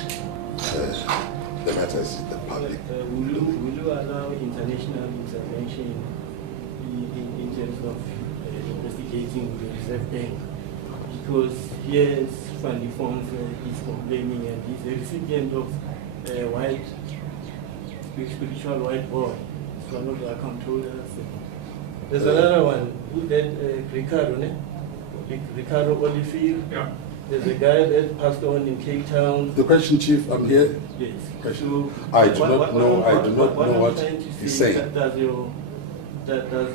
the matter is in the public. Will you allow international intervention in terms of investigating the Reserve Bank? Because here's Fanny Fons is complaining, and he's a recipient of a spiritual white boy. It's one of the account holders. There's another one. Who's that? Ricardo, ne? Ricardo Olivier. Yeah. There's a guy that passed on in Cape Town. The question, Chief, I'm here. Yes. Question. I do not know what he's saying. Does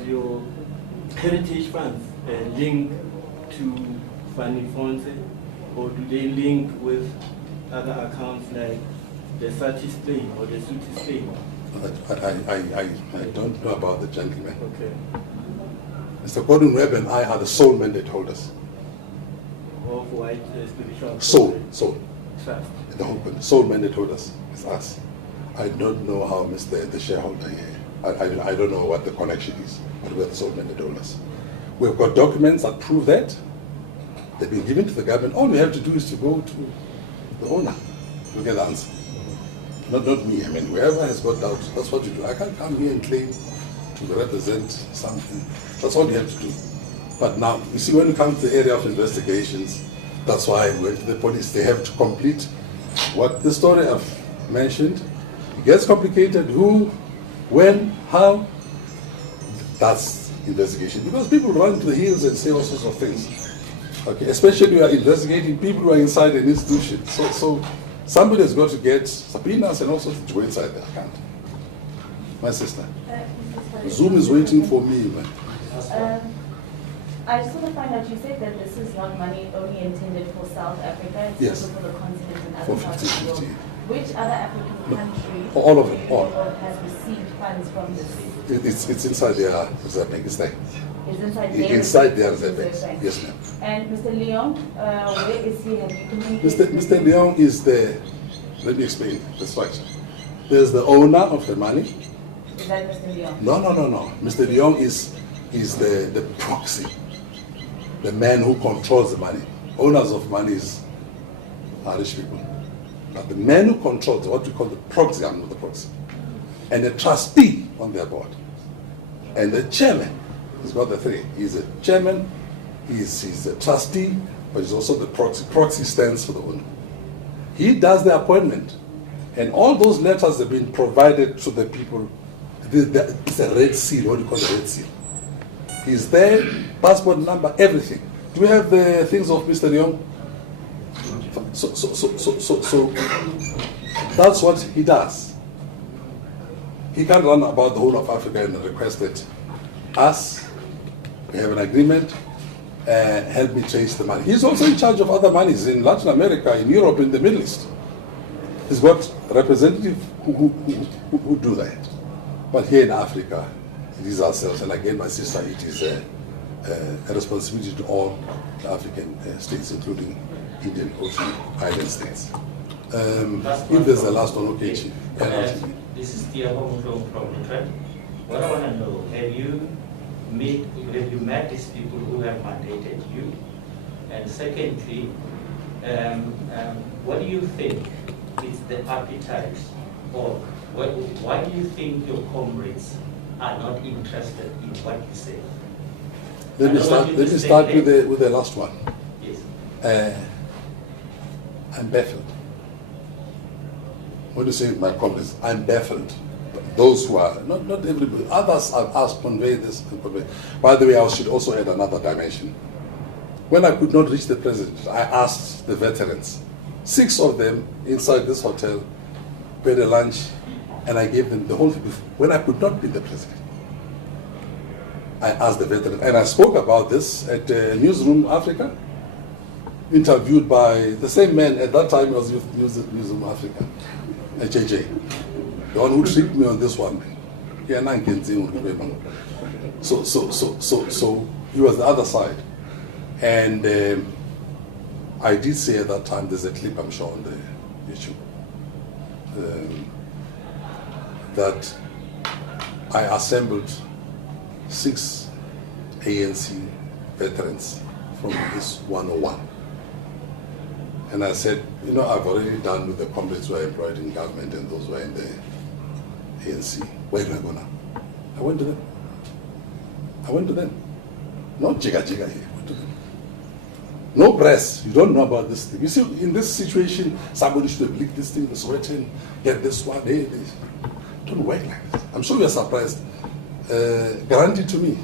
your heritage funds link to Fanny Fonse, or do they link with other accounts like the Sati Spain or the Suti Spain? I don't know about the gentleman. Okay. Mr. Gordon Webb and I are the sole mandate holders. Of white spiritual Sole. trust. The whole sole mandate holders is us. I don't know how the shareholder here. I don't know what the connection is, but we're the sole mandate holders. We've got documents that prove that. They've been given to the government. All we have to do is to go to the owner to get the answer. Not me. I mean, whoever has got doubts, that's what you do. I can't come here and claim to represent something. That's all you have to do. But now, you see, when it comes to the area of investigations, that's why we went to the police. They have to complete what the story I've mentioned. It gets complicated. Who, when, how? That's investigation. Because people run to the hills and say all sorts of things. Okay, especially we are investigating people who are inside an institution. So somebody has got to get subpoenas and also to go inside there. I can't. My sister. Zoom is waiting for me, man. I just want to find out, you said that this is not money only intended for South Africa, it's Yes. also for the continent and For other parts of the world. 50-50. Which other African country For all of it, all. has received funds from this? It's inside their Reserve Bank. It's there. is inside their reserve banks. Yes, ma'am. And Mr. Leon, where is he? Have you communicated? Mr. Leon is the, let me explain the structure. There's the owner of the money. Is that Mr. Leon? No. Mr. Leon is the proxy, the man who controls the money. Owners of money are rich people. But the man who controls what we call the proxy, I'm not the proxy, and the trustee on their board, and the chairman. He's got the three. He's a chairman, he's a trustee, but he's also the proxy. Proxy stands for the owner. He does the appointment, and all those letters have been provided to the people. It's a red seal. What do you call the red seal? He's there, passport number, everything. Do we have the things of Mr. Leon? So that's what he does. He can't run about the whole of Africa and request that us, we have an agreement, help me change the money. He's also in charge of other monies in Latin America, in Europe, in the Middle East. He's got representatives who do that. But here in Africa, it is ourselves. And again, my sister, it is a responsibility to all the African states, including Indian Ocean Island states. If there's the last one, okay, Chief. This is the homegrown problem, right? What I want to know, have you met these people who have mandated you? And secondly, what do you think is the appetite, or why do you think your comrades are not interested in what you say? Let me start with the last one. Yes. I'm baffled. What do you say, my comrades? I'm baffled. Those who are, not everybody, others have asked, convey this and convey. By the way, I should also add another dimension. When I could not reach the president, I asked the veterans, 6 of them inside this hotel, paid a lunch, and I gave them the whole thing. When I could not be the president, I asked the veteran, and I spoke about this at Newsroom Africa, interviewed by the same man at that time. Was with Newsroom Africa, JJ, the one who tricked me on this one. So he was the other side, and I did say at that time, there's a clip I'm sure on the issue, that I assembled 6 ANC veterans from this 101. And I said, you know, I've already done with the comrades who are employed in government and those who are in the ANC. Where do I go now? I went to them. Not jigga here. I went to them. No press. You don't know about this thing. You see, in this situation, somebody should have leaked this thing, this written, get this one, this. Don't work like this. I'm sure you're surprised. Guaranteed to me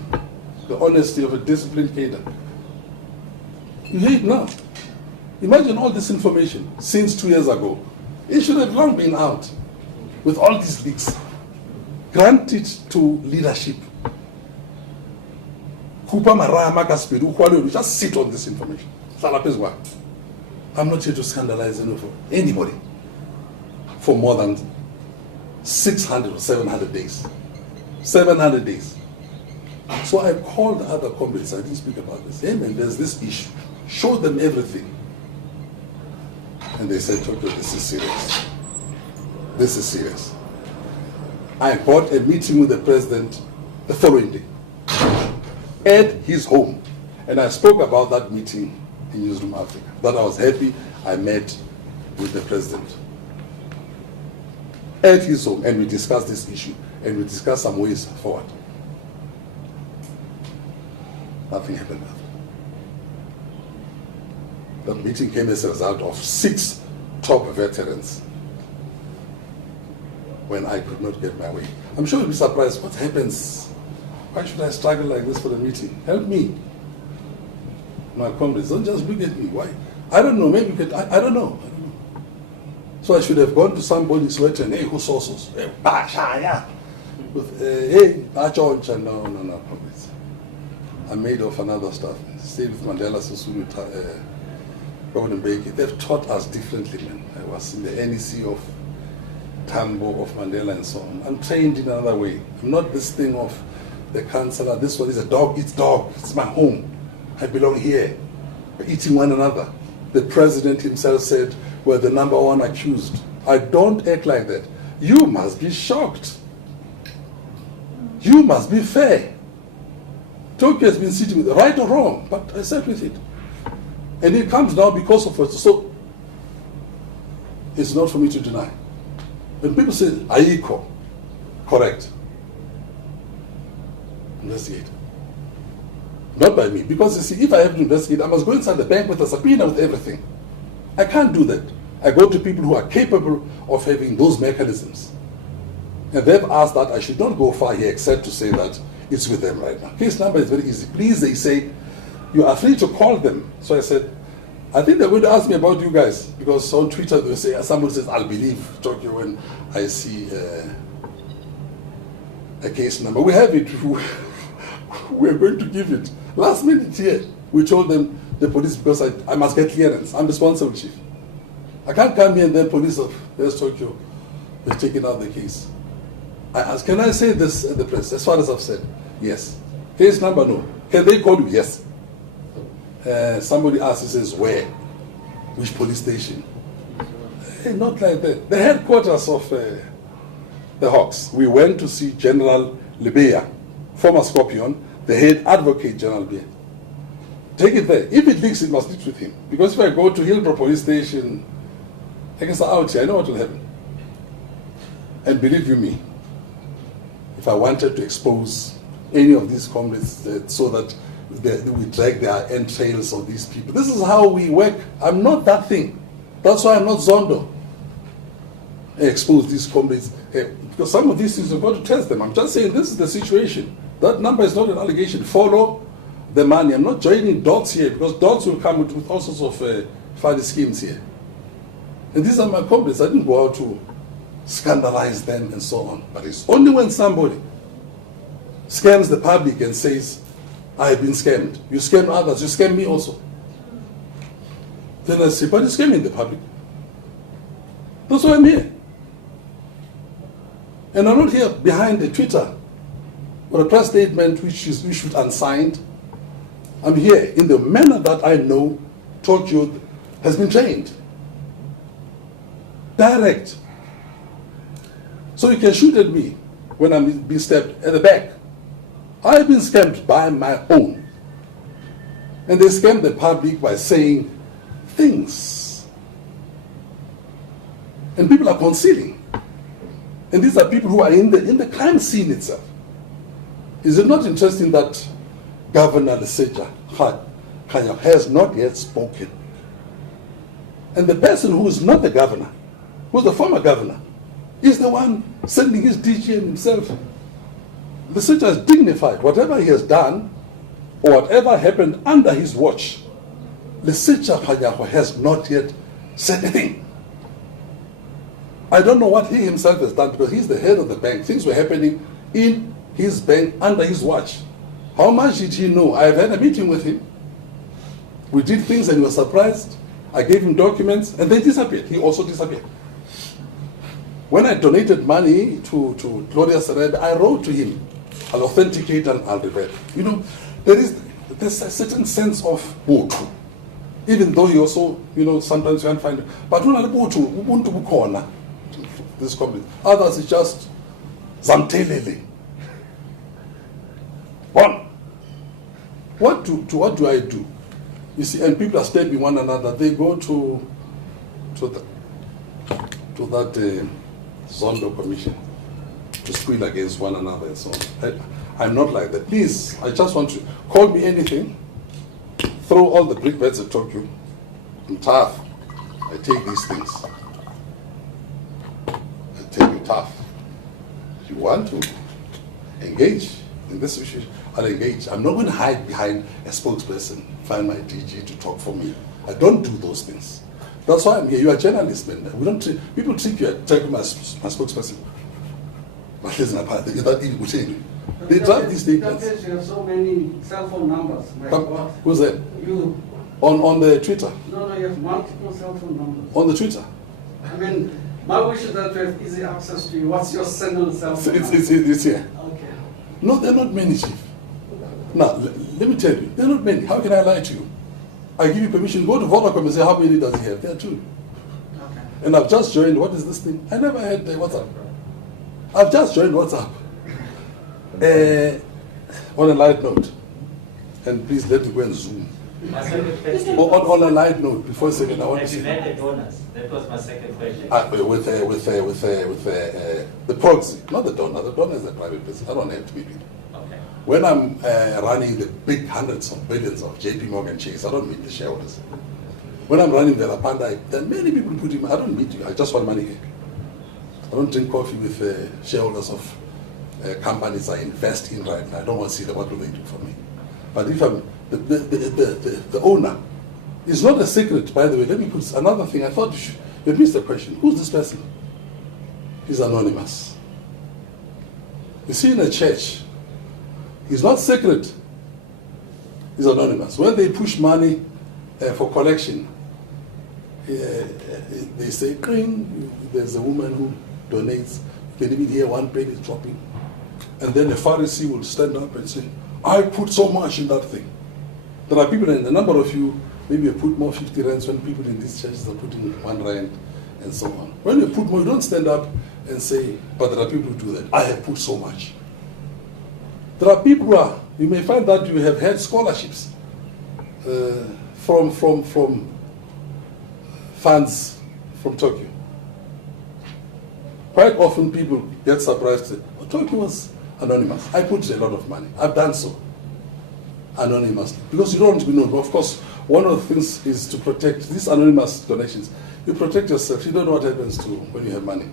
the honesty of a disciplined cadre. You hear it now. Imagine all this information since 2 years ago. It should have long been out with all these leaks. Grant it to leadership. Just sit on this information. I'm not here to scandalize anybody for more than 600 or 700 days. 700 days. So I called the other comrades, I didn't speak about this. Hey man, there's this issue. Show them everything. And they said, Tokyo, this is serious. This is serious. I got a meeting with the president the following day at his home. And I spoke about that meeting in Newsroom Africa. That I was happy I met with the president at his home, and we discussed this issue, and we discussed some ways forward. Nothing happened after. The meeting came as a result of 6 top veterans when I could not get my way. I'm sure you'll be surprised what happens. Why should I struggle like this for the meeting? Help me. My comrades, don't just look at me. Why? I don't know, maybe I don't know. So I should have gone to somebody sweating, hey, who's sauces? Hey, no, comrades. I'm made of another stuff. Stayed with Mandela, Sisulu, Governor Mbeki. They've taught us differently, man. I was in the NEC of Tambo, of Mandela, and so on. I'm trained in another way. I'm not this thing of the councillor, this one is a dog eats dog. It's my home. I belong here. We're eating one another. The president himself said we're the number one accused. I don't act like that. You must be shocked. You must be fair. Tokyo has been sitting with it, right or wrong, but I sat with it. And it comes now because of it. So it's not for me to deny. When people say, Aiko, correct. Investigate. Not by me. Because you see, if I have to investigate, I must go inside the bank with a subpoena with everything. I can't do that. I go to people who are capable of having those mechanisms. And they've asked that I should not go far here except to say that it's with them right now. Case number is very easy. Please, they say, you are free to call them. So I said, I think they're going to ask me about you guys. Because on Twitter, they say, someone says, I'll believe Tokyo when I see a case number. We have it. We're going to give it. Last minute here, we told them, the police, because I must get clearance. I'm responsible, chief. I can't come here and then police of, there's Tokyo. They're taking out the case. I asked, can I say this at the press? As far as I've said, yes. Case number, no. Can they call you? Yes. Somebody asked, he says, where? Which police station? Hey, not like that. The headquarters of the Hawks. We went to see General Lebeya, former Scorpion, the head advocate, General Lebeya. Take it there. If it leaks, it must leak with him. Because if I go to Hillbrook police station, I can say, out here, I know what will happen. And believe you me, if I wanted to expose any of these comrades so that we drag their entrails of these people, this is how we work. I'm not that thing. That's why I'm not Zondo. I expose these comrades. Because some of these things are going to test them. I'm just saying this is the situation. That number is not an allegation. Follow the money. I'm not joining dots here because dots will come with all sorts of funny schemes here. And these are my comrades. I didn't go out to scandalize them and so on. But it's only when somebody scams the public and says, I have been scammed. You scam others, you scam me also. Then I say, but you're scamming the public. That's why I'm here. And I'm not here behind a Twitter or a press statement which is issued unsigned. I'm here in the manner that I know Tokyo has been trained. Direct. So you can shoot at me when I'm being stabbed at the back. I've been scammed by my own. And they scam the public by saying things. And people are concealing. And these are people who are in the crime scene itself. Is it not interesting that Governor Leseja Kanya has not yet spoken? And the person who is not the governor, who's the former governor, is the one sending his DG himself. Leseja is dignified. Whatever he has done, or whatever happened under his watch, Leseja Kanya has not yet said anything. I don't know what he himself has done because he's the head of the bank. Things were happening in his bank under his watch. How much did he know? I've had a meeting with him. We did things and he was surprised. I gave him documents and they disappeared. He also disappeared. When I donated money to Gloria Serebe, I wrote to him, I'll authenticate and I'll revert. You know, there's a certain sense of Ubuntu. Even though you also, you know, sometimes you can't find it. But Ubuntu bukhona. This company. Others is just Zamtelele. One. What do I do? You see, and people are stabbing one another. They go to that Zondo commission to squeal against one another and so on. I'm not like that. Please, I just want to call me anything. Throw all the brickbats at Tokyo. I'm tough. I take these things. I take it tough. If you want to engage in this issue, I'll engage. I'm not going to hide behind a spokesperson, find my DG to talk for me. I don't do those things. That's why I'm here. You are journalists, man. We don't people think you are taking my spokesperson. But listen, they drive these statements. You have so many cell phone numbers. Who's that? You. On the Twitter? No, you have multiple cell phone numbers. On the Twitter? I mean, my wish is that we have easy access to you. What's your single cell phone number? It's here. Okay. No, there are not many, Chief. Now, let me tell you, there are not many. How can I lie to you? I give you permission, go to Vodacom and say, how many does he have? There are 2. Okay. And I've just joined, what is this thing? I never had WhatsApp. I've just joined WhatsApp. On a light note, and please let me go and zoom. My second question. On a light note, before a second, I want to Have you say, met the donors? That was my second question. with the proxy, not the donor. The donor is a private business. I don't have to meet with him. Okay. When I'm running the big hundreds of billions of JP Morgan Chase, I don't meet the shareholders. When I'm running the Lapanda, there are many people put him. I don't meet you. I just want money here. I don't drink coffee with shareholders of companies I invest in right now. I don't want to see them. What do they do for me? But if I'm the owner, it's not a secret, by the way. Let me put another thing. I thought you missed the question. Who's this person? He's anonymous. You see, in a church, he's not secret. He's anonymous. When they push money for collection, they say, "Cring." There's a woman who donates. You can even hear one penny dropping. And then a Pharisee will stand up and say, "I put so much in that thing." There are people, and a number of you, maybe you put more 50 rands when people in these churches are putting 1 rand and so on. When you put more, you don't stand up and say, but there are people who do that. I have put so much. There are people who are, you may find that you have had scholarships from funds from Tokyo. Quite often people get surprised, say, oh, Tokyo was anonymous. I put a lot of money. I've done so. Anonymously. Because you don't want to be known. Of course, one of the things is to protect these anonymous donations. You protect yourself. You don't know what happens to when you have money.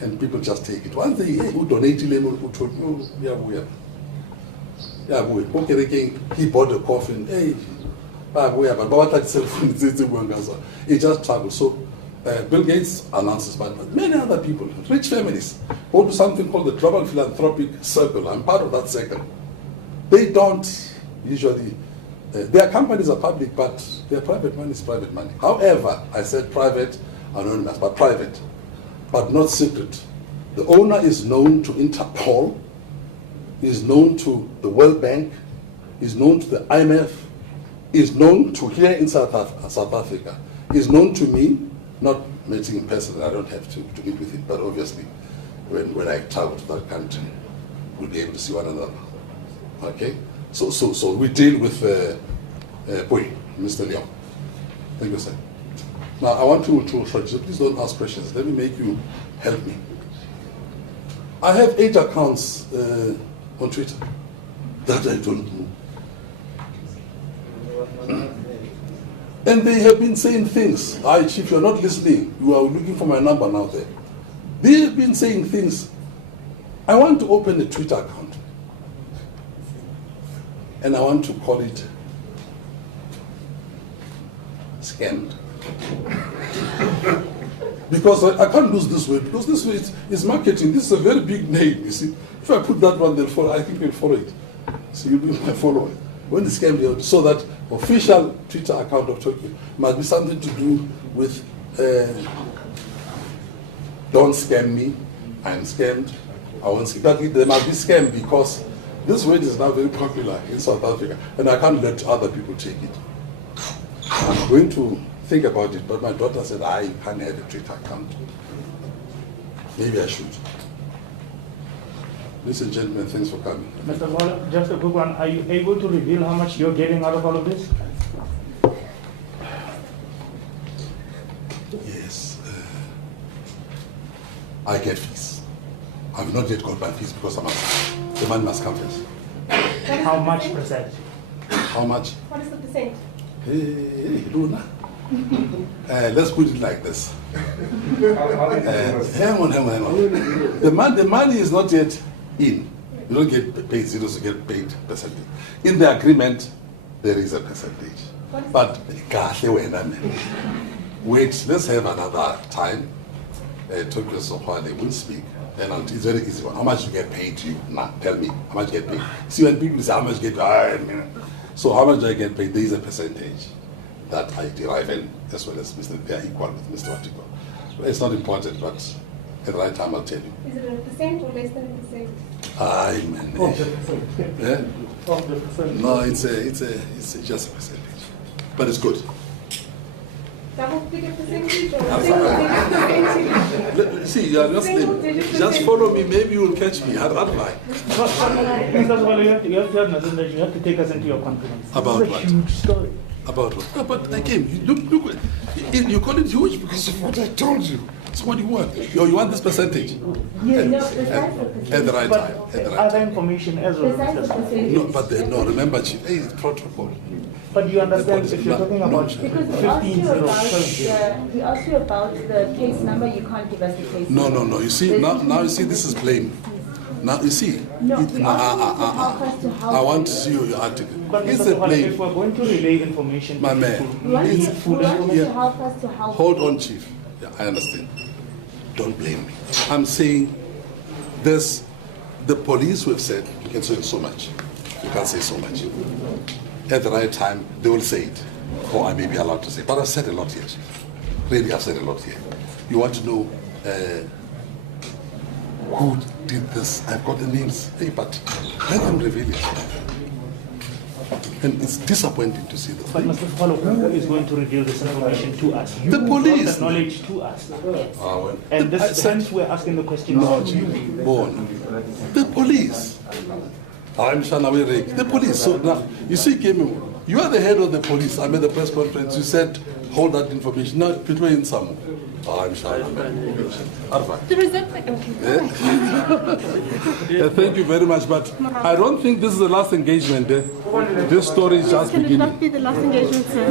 And people just take it. Once they, hey, who donated, who told you, he bought a coffin. Hey, it just travels. So Bill Gates announces, but many other people, rich families, go to something called the Global Philanthropic Circle. I'm part of that circle. They don't usually, their companies are public, but their private money is private money. However, I said private, anonymous, but private, but not secret. The owner is known to Interpol, is known to the World Bank, is known to the IMF, is known to here in South Africa, is known to me, not meeting in person, I don't have to meet with him, but obviously when I travel to that country, we'll be able to see one another. Okay? So we deal with Mr. Leon. Thank you, sir. Now I want to please don't ask questions. Let me make you help me. I have 8 accounts on Twitter that I don't know. And they have been saying things. Chief, you're not listening. You are looking for my number now there. They have been saying things. I want to open a Twitter account. And I want to call it scammed. Because I can't lose this way, because this way is marketing. This is a very big name, you see. If I put that one, they'll follow. I think they'll follow it. So you'll be my follower. When it's scammed, so that official Twitter account of Tokyo must be something to do with don't scam me, I'm scammed, I won't scam. But there must be scam because this word is now very popular in South Africa, and I can't let other people take it. I'm going to think about it, but my daughter said, you can't have a Twitter account. Maybe I should. Ladies and gentlemen, thanks for coming. Mr. Waller, just a quick one. Are you able to reveal how much you're getting out of all of this? Yes. I get fees. I've not yet got my fees because the money must come first. How much percent? How much? What is the percent? Hey, Luna. Let's put it like this. Hang on. The money is not yet in. You don't get paid zeros, you get paid percentage. In the agreement, there is a percentage. But, wait, let's have another time. Tokyo Sexwale will speak. And it's very easy one. How much you get paid to you? Now, tell me. How much you get paid? See, when people say how much you get paid, so how much do I get paid? There is a percentage that I derive, and as well as they are equal with Mr. Watiko. It's not important, but at the right time I'll tell you. Is it a percent or less than a percent? Aye, man. Yeah? No, it's just a percentage. But it's good. Double-digit percentage or single-digit percentage? See, you are not listening. Just follow me, maybe you will catch me. I'd lie. Mr. Sexwale, you have to understand that you have to take us into your confidence. About this is what? a huge story. About what? No, but again, look, you call it huge because of what I told you. It's what you want. You want this percentage? Yes. At the right But time. At the right other time. information as well. Mr. Sexwale. No, but no, remember, Chief, hey, it's protocol. But you understand if you're talking about Because we asked you 15-0. we asked you about the case number, you can't give us the case number. No. You see, now you see, this is blame. Now you see. No, we asked you to help us to help I want to you. see your article. But It's Mr. a Sexwale, blame. if we're going to relay information, My to man. people, We want we you need food to Yeah. help us to help Hold you. on, Chief. Yeah, I understand. Don't blame me. I'm saying this, the police who have said you can say so much. You can't say so much. At the right time, they will say it. Or I may be allowed to say. But I've said a lot here, Chief. Really, I've said a lot here. You want to know who did this? I've got the names. Hey, but let them reveal it. And it's disappointing to see But that. Mr. Sexwale, who is going to reveal this information to us? You The police. brought the knowledge to us. Well, And I this, said- hence we're asking the question. No, to Chief. you. Born. The police. I'm Shanawe. The police. So now, you see, Kemi, you are the head of the police. I'm at the press conference. You said, hold that information. Now, between some. I'm Shanawe. The result, Thank you very much. But I don't think this is the last engagement. This story is just Can it beginning. not be the last engagement, sir?